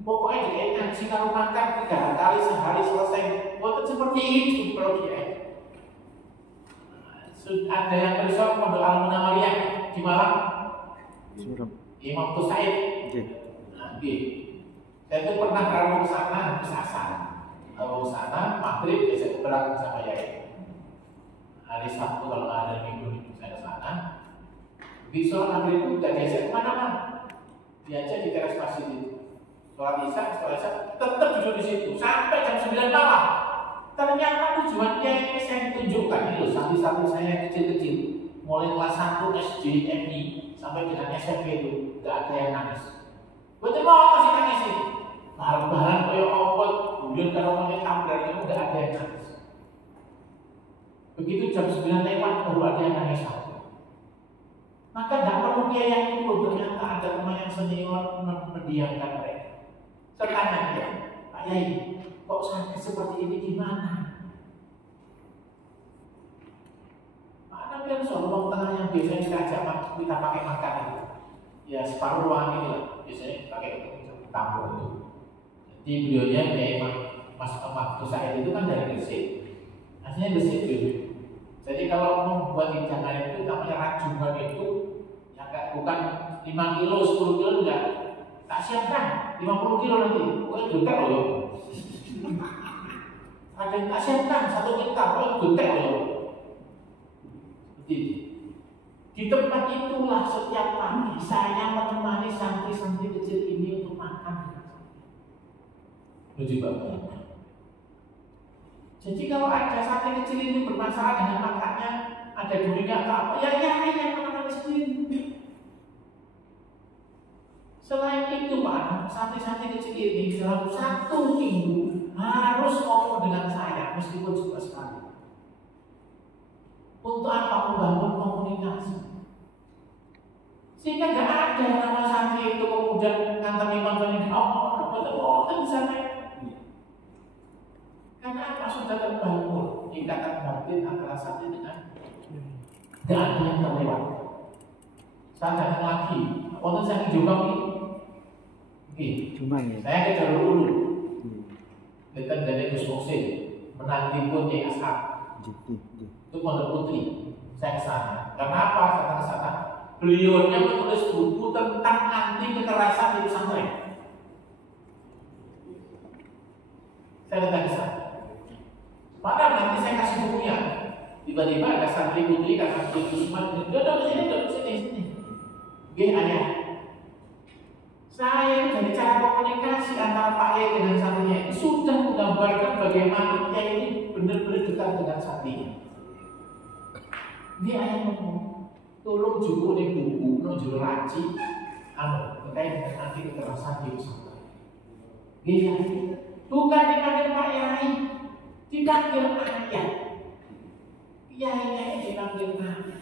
Pokoknya dia ngaji kalau makan 3 kali sehari selesai. Bukan seperti itu kalau dia. Ada yang bersama Pondok Al-Munawwariyah di Malang. Imam Tusaid. Saya itu pernah kalau ke sana habis asar. Kalau ke sana maghrib biasa berangkat sama Yai. Hari Sabtu kalau nggak ada minggu saya ke sana. Di sholat maghrib itu nggak diajak kemana-mana. Diajak di teras masjid itu. Sholat isya, tetap duduk di situ sampai jam 9 malam. Ternyata tujuannya ini saya tunjukkan ini loh, santri-santri saya yang kecil-kecil, mulai kelas 1 SD, MI sampai dengan SMP itu nggak ada yang nangis. Betul mau masih nangis ini. Bahan-bahan kayak obat, kemudian kalau mau tabrak itu nggak ada yang nangis. Begitu jam 9 lewat baru ada yang nangis satu. Maka tidak perlu kiai yang itu, ternyata ada teman yang senior mendiamkan mereka. Saya tanya dia, Pak Yai, kok sakit seperti ini gimana? Mana kan soal tengah yang biasanya kita pakai makan itu, ya separuh ruangan ini lah, biasanya pakai tampur itu. Jadi beliaunya kayak Mas Tusaid itu kan dari Gresik, aslinya Gresik dulu. Jadi kalau membuat hidangan itu namanya rajungan itu ya kayak bukan 5 kilo, 10 kilo enggak. Tak siapkan 50 kilo nanti. Pokoknya jutek loh. Ada yang tak siapkan 1 kintal, pokoknya jutek loh. Seperti itu. Di tempat itulah setiap pagi saya menemani santri-santri kecil ini untuk makan. Lucu banget. Jadi kalau ada santri kecil ini bermasalah dengan makannya, ada durinya atau apa, ya yang menangani sendiri. Selain itu Pak, santri-santri kecil ini dalam 1 minggu harus ngomong dengan saya, meskipun juga sekali. Untuk apa? Membangun komunikasi. Sehingga nggak ada nama santri itu kemudian ngantemi betul di sana. Karena apa? Sudah terbangun ikatan batin antara santri dengan nggak ada yang terlewat. Saya datang lagi, waktu saya ke Jombang ini, saya ke Jalur Ulu, dekat dari Gus Moksin, menanti pun di Ashab, itu Pondok Putri. Saya ke sana. Kenapa saya ke sana? Beliaunya menulis buku tentang anti kekerasan di pesantren. Saya datang ke sana. Padahal nanti saya kasih bukunya. Tiba-tiba ada santri putri, kata santri Usman, duduk sini. Gih ayah. Saya dari cara komunikasi antara Pak Yai dengan santrinya itu sudah menggambarkan bagaimana Yai ini benar-benar dekat dengan santrinya. Dia ayah ngomong, tolong juga nih buku, nojul laci, terkait dengan anti kekerasan di pesantren. Gih bukan dipanggil Pak Yai, dipanggil ayah. Yai dipanggil ayah.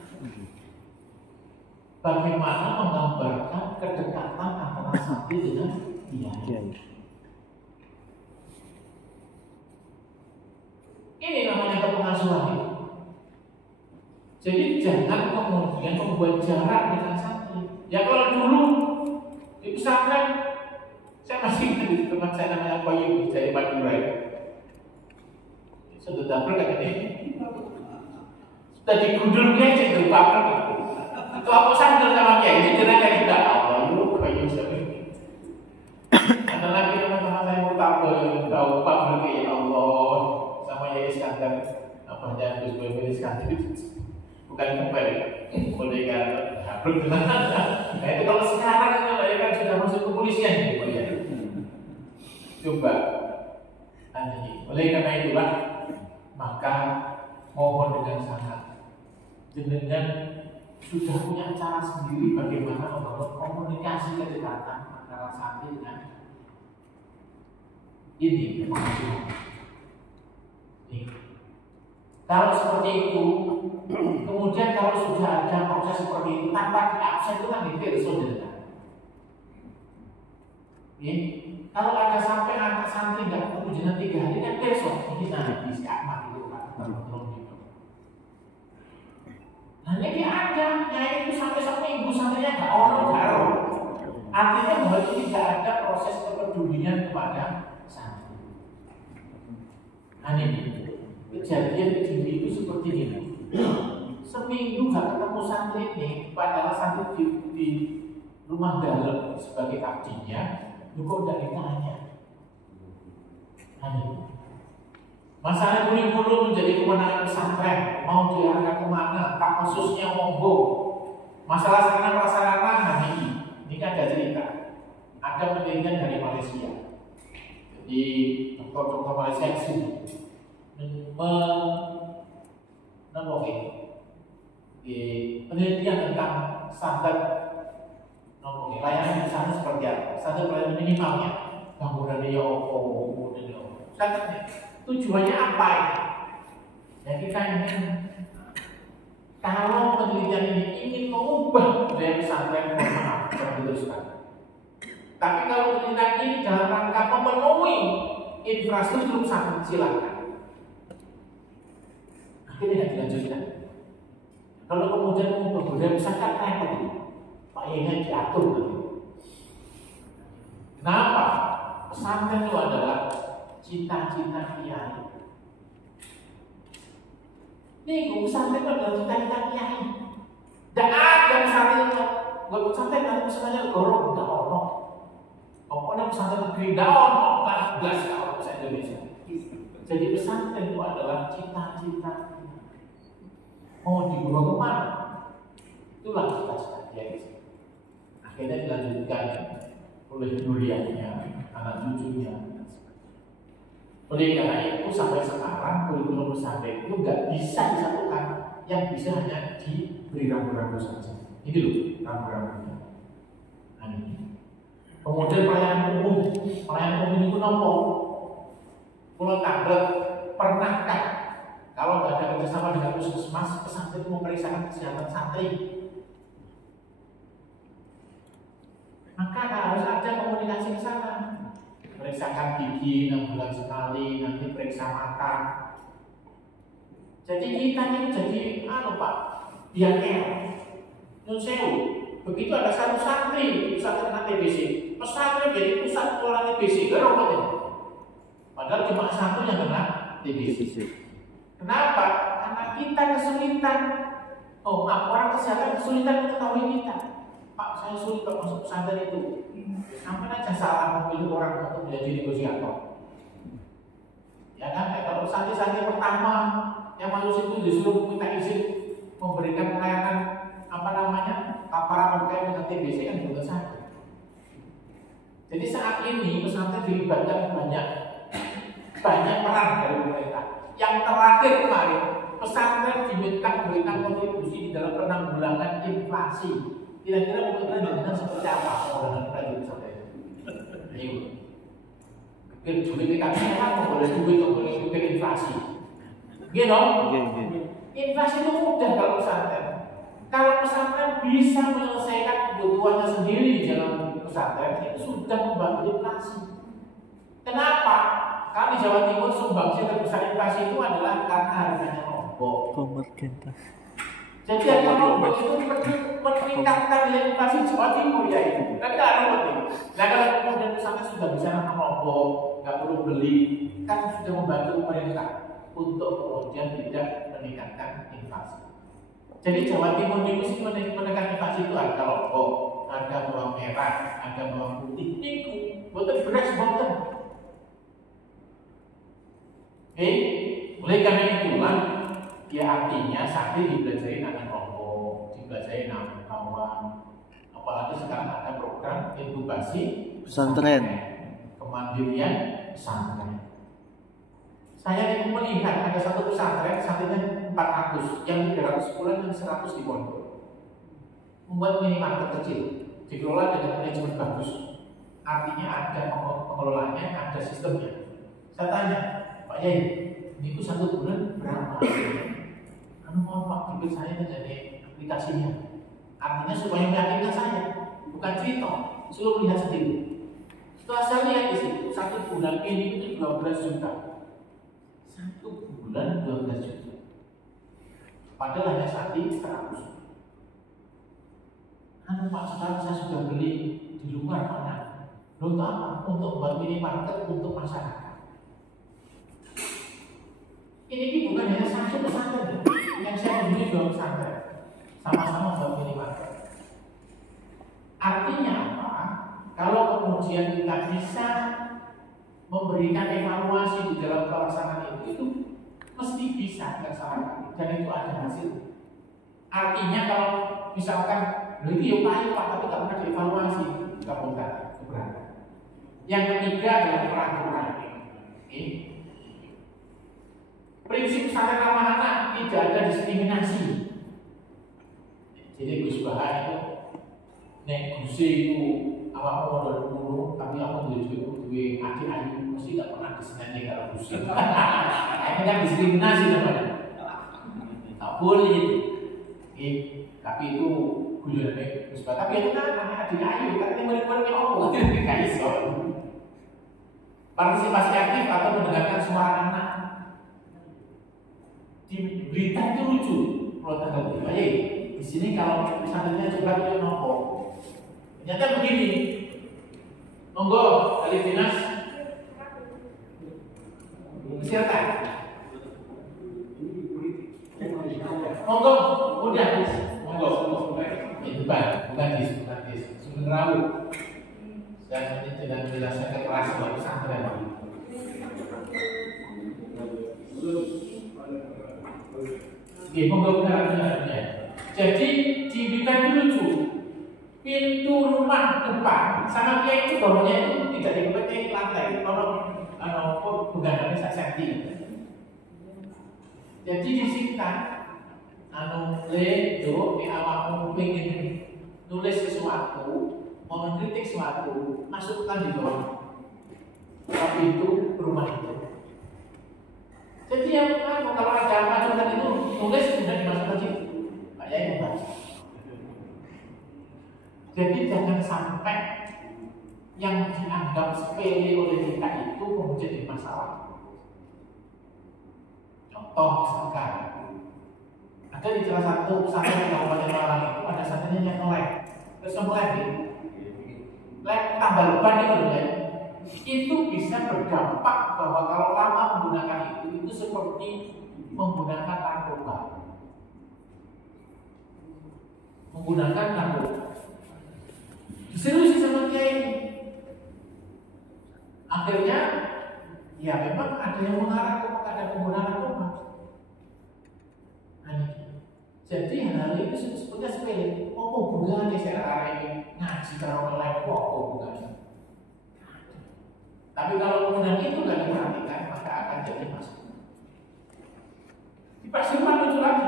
Bagaimana menggambarkan kedekatan antara santri dengan kiai. Ini namanya kepengasuhan. Jadi jangan kemudian membuat jarak dengan santri. Ya kalau dulu di pesantren, saya masih ingat di tempat saya namanya Koyim dari Madura. Sudah dapur kayak ini. Sudah digundulnya jadi baper. Itu aku sandal sama dia, ini jelas dari tidak Allah, lu kayu sekali. Ada lagi teman-teman saya mau tampil, tahu Pak berarti ya Allah, sama ya Iskandar, apa aja Gus Boy Iskandar, bukan kembali, boleh kan? Belum tenang. Nah itu kalau sekarang itu kan sudah masuk kepolisian, ya. Coba, oleh karena itulah maka mohon dengan sangat, dengan sudah punya cara sendiri bagaimana membangun komunikasi kedekatan antara santri dengan ini. Kalau seperti itu, kemudian kalau sudah ada proses seperti itu tanpa diabsen itu kan itu saudara. Kalau ada sampai anak santri nggak kemudian 3 hari kan besok ini habis akmat itu kan. Hanya dia ada, ya itu sampai 1 minggu santrinya nggak orang baru. Artinya bahwa itu tidak ada proses kepedulian kepada santri. Ini kejadian itu seperti ini. Seminggu nggak ketemu santri ini, padahal santri di rumah dalam sebagai abdinya, kok udah ditanya. Masalah kurikulum menjadi kewenangan pesantren, mau diarahkan kemana, tak khususnya monggo. Masalah sarana prasarana ini kan ada cerita. Ada penelitian dari Malaysia. Jadi dokter-dokter Malaysia itu penelitian tentang standar layanan di sana seperti apa, standar pelayanan minimalnya, bangunan standarnya. Tujuannya apa ini? Ya kita ingin kalau penelitian ini ingin mengubah budaya pesantren, maaf, jangan diteruskan. Tapi kalau penelitian ini dalam rangka memenuhi infrastruktur pesantren, silakan. Akhirnya dilanjutkan. Kalau kemudian mengubah budaya pesantren, repot itu. Pak Yai diatur nanti. Kenapa? Pesantren itu adalah cita-cita kiai. Nih, pesantren adalah cita-cita kiai. Tidak ada pesantren buat pesantren nanti misalnya gorong tidak ono. Pokoknya pesantren negeri tidak ono, 14 tahun bahasa Indonesia. Jadi pesantren itu adalah cita-cita. Mau dibawa kemana? Itulah cita-cita dia. Akhirnya dilanjutkan oleh duriannya, anak cucunya. Oleh karena itu sampai sekarang kurikulum pesantren itu nggak bisa disatukan. Yang bisa hanya diberi rambu-rambu saja. Ini loh rambu-rambunya. Nah ini. Kemudian pelayanan umum itu nopo. Kalau tablet pernahkah kalau nggak ada kerjasama dengan puskesmas, pesantren itu memeriksakan kesehatan santri? Maka harus ada komunikasi ke sana. Periksakan gigi 6 bulan sekali, nanti periksa mata. Jadi kita ini jadi Pak, diaker. Nyun sewu. Begitu ada satu santri pusat terkena TBC, pesantren jadi pusat pengelola TBC, gerobak ya. Padahal cuma satu yang kena TBC. Kenapa? Karena kita kesulitan. Orang kesehatan kesulitan mengetahui kita. Pak, saya sulit kalau masuk pesantren itu. Sampai aja salah memilih orang untuk menjadi negosiator. Ya kan? Kalau santri-santri pertama yang masuk situ disuruh minta izin memberikan pelayanan paparan terkait dengan TBC kan juga saja. Jadi saat ini pesantren dilibatkan banyak peran dari pemerintah. Yang terakhir kemarin pesantren diminta memberikan kontribusi di dalam penanggulangan inflasi. Kira-kira pemerintah seperti apa penanggulangan pesantren? Ini. Duit dikasih kan boleh duit inflasi. Gitu? Inflasi itu mudah kalau pesantren. Kalau pesantren bisa menyelesaikan kebutuhannya sendiri di dalam pesantren, itu sudah membantu inflasi. Kenapa? Karena di Jawa Timur sumbangsi terbesar inflasi itu adalah karena harganya rombok. Jadi harga rombok itu meningkatkan nilai inflasi Jawa Timur ya itu. Kan tidak rombok nih. Nah kalau kemudian pesantren sudah bisa nanam rombok, nggak perlu beli, kan sudah membantu pemerintah untuk kemudian tidak meningkatkan inflasi. Jadi Jawa Timur ini mesti menekan inflasi itu harga lombok, harga bawang merah, harga bawang putih. Itu buatan beras buatan. Oleh karena itulah ya artinya santri dipelajari nanam lombok, dipelajari nanam bawang. Apalagi sekarang ada program inkubasi pesantren, kemandirian pesantren. Saya itu melihat ada satu pesantren, santrinya 400, yang 300 bulan dan 100 di pondok. Membuat minimarket kecil, dikelola dengan manajemen bagus. Artinya ada pengelolanya, ada sistemnya. Saya tanya, Pak Yai, ini itu 1 bulan berapa? Mohon Pak, diberi saya menjadi aplikasinya. Artinya supaya meyakinkan saya, bukan cerita, suruh lihat sendiri. Setelah saya lihat di situ, 1 bulan ini itu 12 juta. 1 bulan 12 juta. Padahal hanya santri 100. Pak, sekarang saya sudah beli di luar mana? Untuk apa? Untuk buat minimarket untuk masyarakat. Ini bukan hanya satu pesantren yang saya beli 2 pesantren sama-sama buat minimarket. Artinya apa? Kalau kemudian kita bisa memberikan evaluasi di dalam pelaksanaan itu mesti bisa dilaksanakan dan itu ada hasil. Artinya kalau misalkan itu ya Pak, tapi kalau ada evaluasi nggak keberatan. Yang ketiga adalah peraturan. Prinsip pesantren ramah anak tidak ada diskriminasi. Jadi Gus Bahan itu nek Gusi itu awak modal dulu, tapi aku duwe adik ayu mesti gak pernah diseneni kalau Gusi. Ini kan diskriminasi namanya. Tak boleh. Tapi itu guyonane Gus Bahan. Tapi itu kan anak adik ayu, kan murid-muridnya opo gak iso. Partisipasi aktif atau mendengarkan suara anak. Di berita itu lucu. Kalau tanggal 5 di sini kalau pesantrennya coba punya nopo. Ternyata begini. Monggo dari dinas. Silakan. Monggo, udah. Monggo. menjelaskan kelas buat pesantren. Oke, monggo benar-benarnya. Jadi di Blitar itu lucu. Pintu rumah depan sama dia itu bawahnya itu tidak dipetik lantai. Kalau bukan sak senti. Jadi disingkat di awakmu pengen nulis sesuatu, mau mengkritik sesuatu, masukkan di bawah pintu rumah itu. Jadi yang kalau ada masukan itu nulis sudah dimasukkan di situ. Kayak yang baca. Jadi jangan sampai yang dianggap sepele oleh kita itu menjadi masalah. Contoh misalkan ada di salah satu pesantren di Kabupaten Malang itu ada santrinya yang nge-lag, terus nge-lag gitu. Lag tambah beban itu ya. Itu bisa berdampak bahwa kalau lama menggunakan itu seperti menggunakan narkoba. Menggunakan narkoba. Serius sama dia ini. Akhirnya, ya memang ada yang mengarah kepada penggunaan narkoba. Jadi hal itu sebetulnya sepele. Apa hubungannya saya ini ngaji kalau lain apa hubungannya? Tapi kalau kemudian itu nggak diperhatikan, maka akan jadi masalah. Di Pasuruan lucu lagi.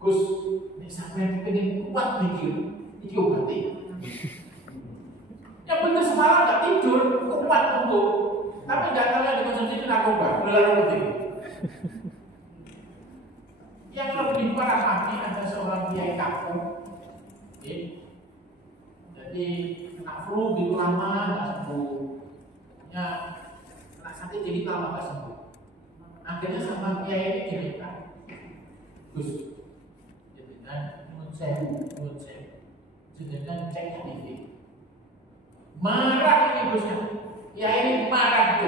Gus, ini sampai pengen kuat mikir, ini obati. Yang benar semalam nggak tidur, kuat untuk, tapi nggak tahu yang dikonsumsi narkoba, udah lebih. Yang lebih parah lagi ada seorang kiai kampung, jadi kena flu gitu lama nggak sembuh, ya kena sakit jadi lama nggak sembuh. Akhirnya sama kiai ini cerita, Gus, jadinya nyuwun sewu, jadinya cek HIV. Marah ini Gusnya, ya ini marah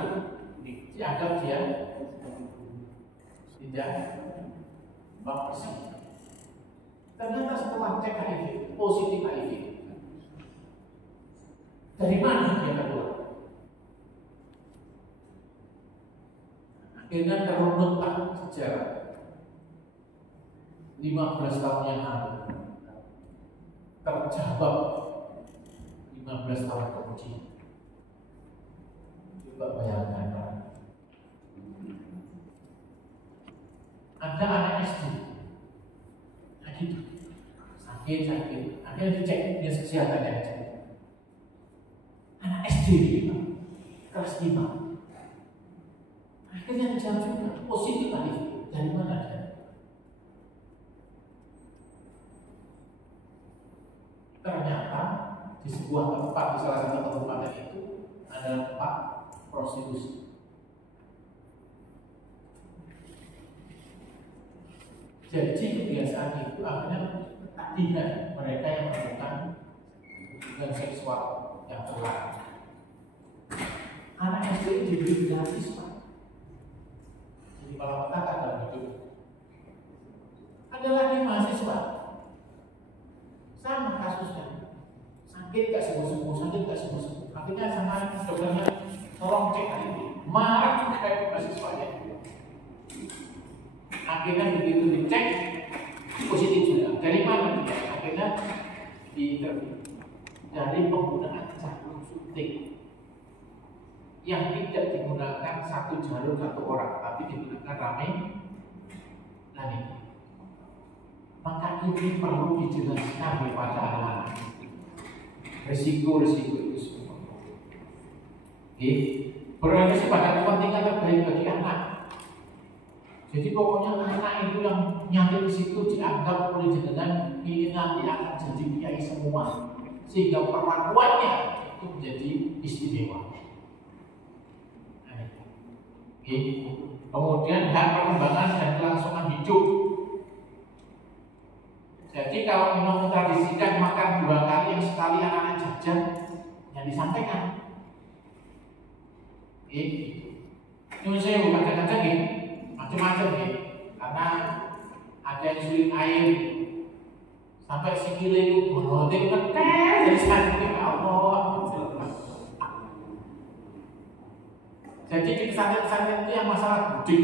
tuh, dianggap dia tidak bersih. Ternyata setelah cek HIV, positif HIV. Dari mana dia keluar? Akhirnya terunut sejarah 15 tahun yang lalu. Terjawab 15 tahun kemudian. Coba bayangkan, ada anak SD, sakit, akhirnya dicek dia kesehatan yang cek. Anak SD kelas 5, akhirnya dijawab juga positif HIV. Dari mana dia? Ternyata di sebuah tempat, di salah satu kabupaten itu ada tempat prostitusi. Jadi kebiasaan itu akhirnya ketagihan mereka yang melakukan hubungan seksual yang terlarang. Anak SD diberi gratis, Pak. Jadi kalau kita dalam hidup. Ada lagi mahasiswa, sama kasusnya, sakit gak sembuh-sembuh. Akhirnya sama dokternya tolong cek HIV. Marah juga itu mahasiswanya. Akhirnya begitu dicek positif juga. Dari mana dia? Akhirnya diinterview dari penggunaan jarum suntik yang tidak digunakan satu jarum satu orang, tapi digunakan ramai lagi. Maka ini perlu dijelaskan kepada anak-anak resiko-resiko itu semua. Berarti sebagai kepentingan terbaik bagi anak. Jadi pokoknya anak itu yang nyampe di situ dianggap oleh jenengan ini nanti akan jadi kiai semua, sehingga perlakuannya itu menjadi istimewa. Kemudian hak perkembangan dan kelangsungan hidup. Jadi kalau memang mentradisikan makan 2 kali yang sekali anak-anak jajan yang disampaikan. Ini saya bukan kadang-kadang gini, macam-macam nih, karena ada yang sulit air, sampai sikile itu borote ketel dari saking Allah. Jadi di pesantren-pesantren itu yang masalah budik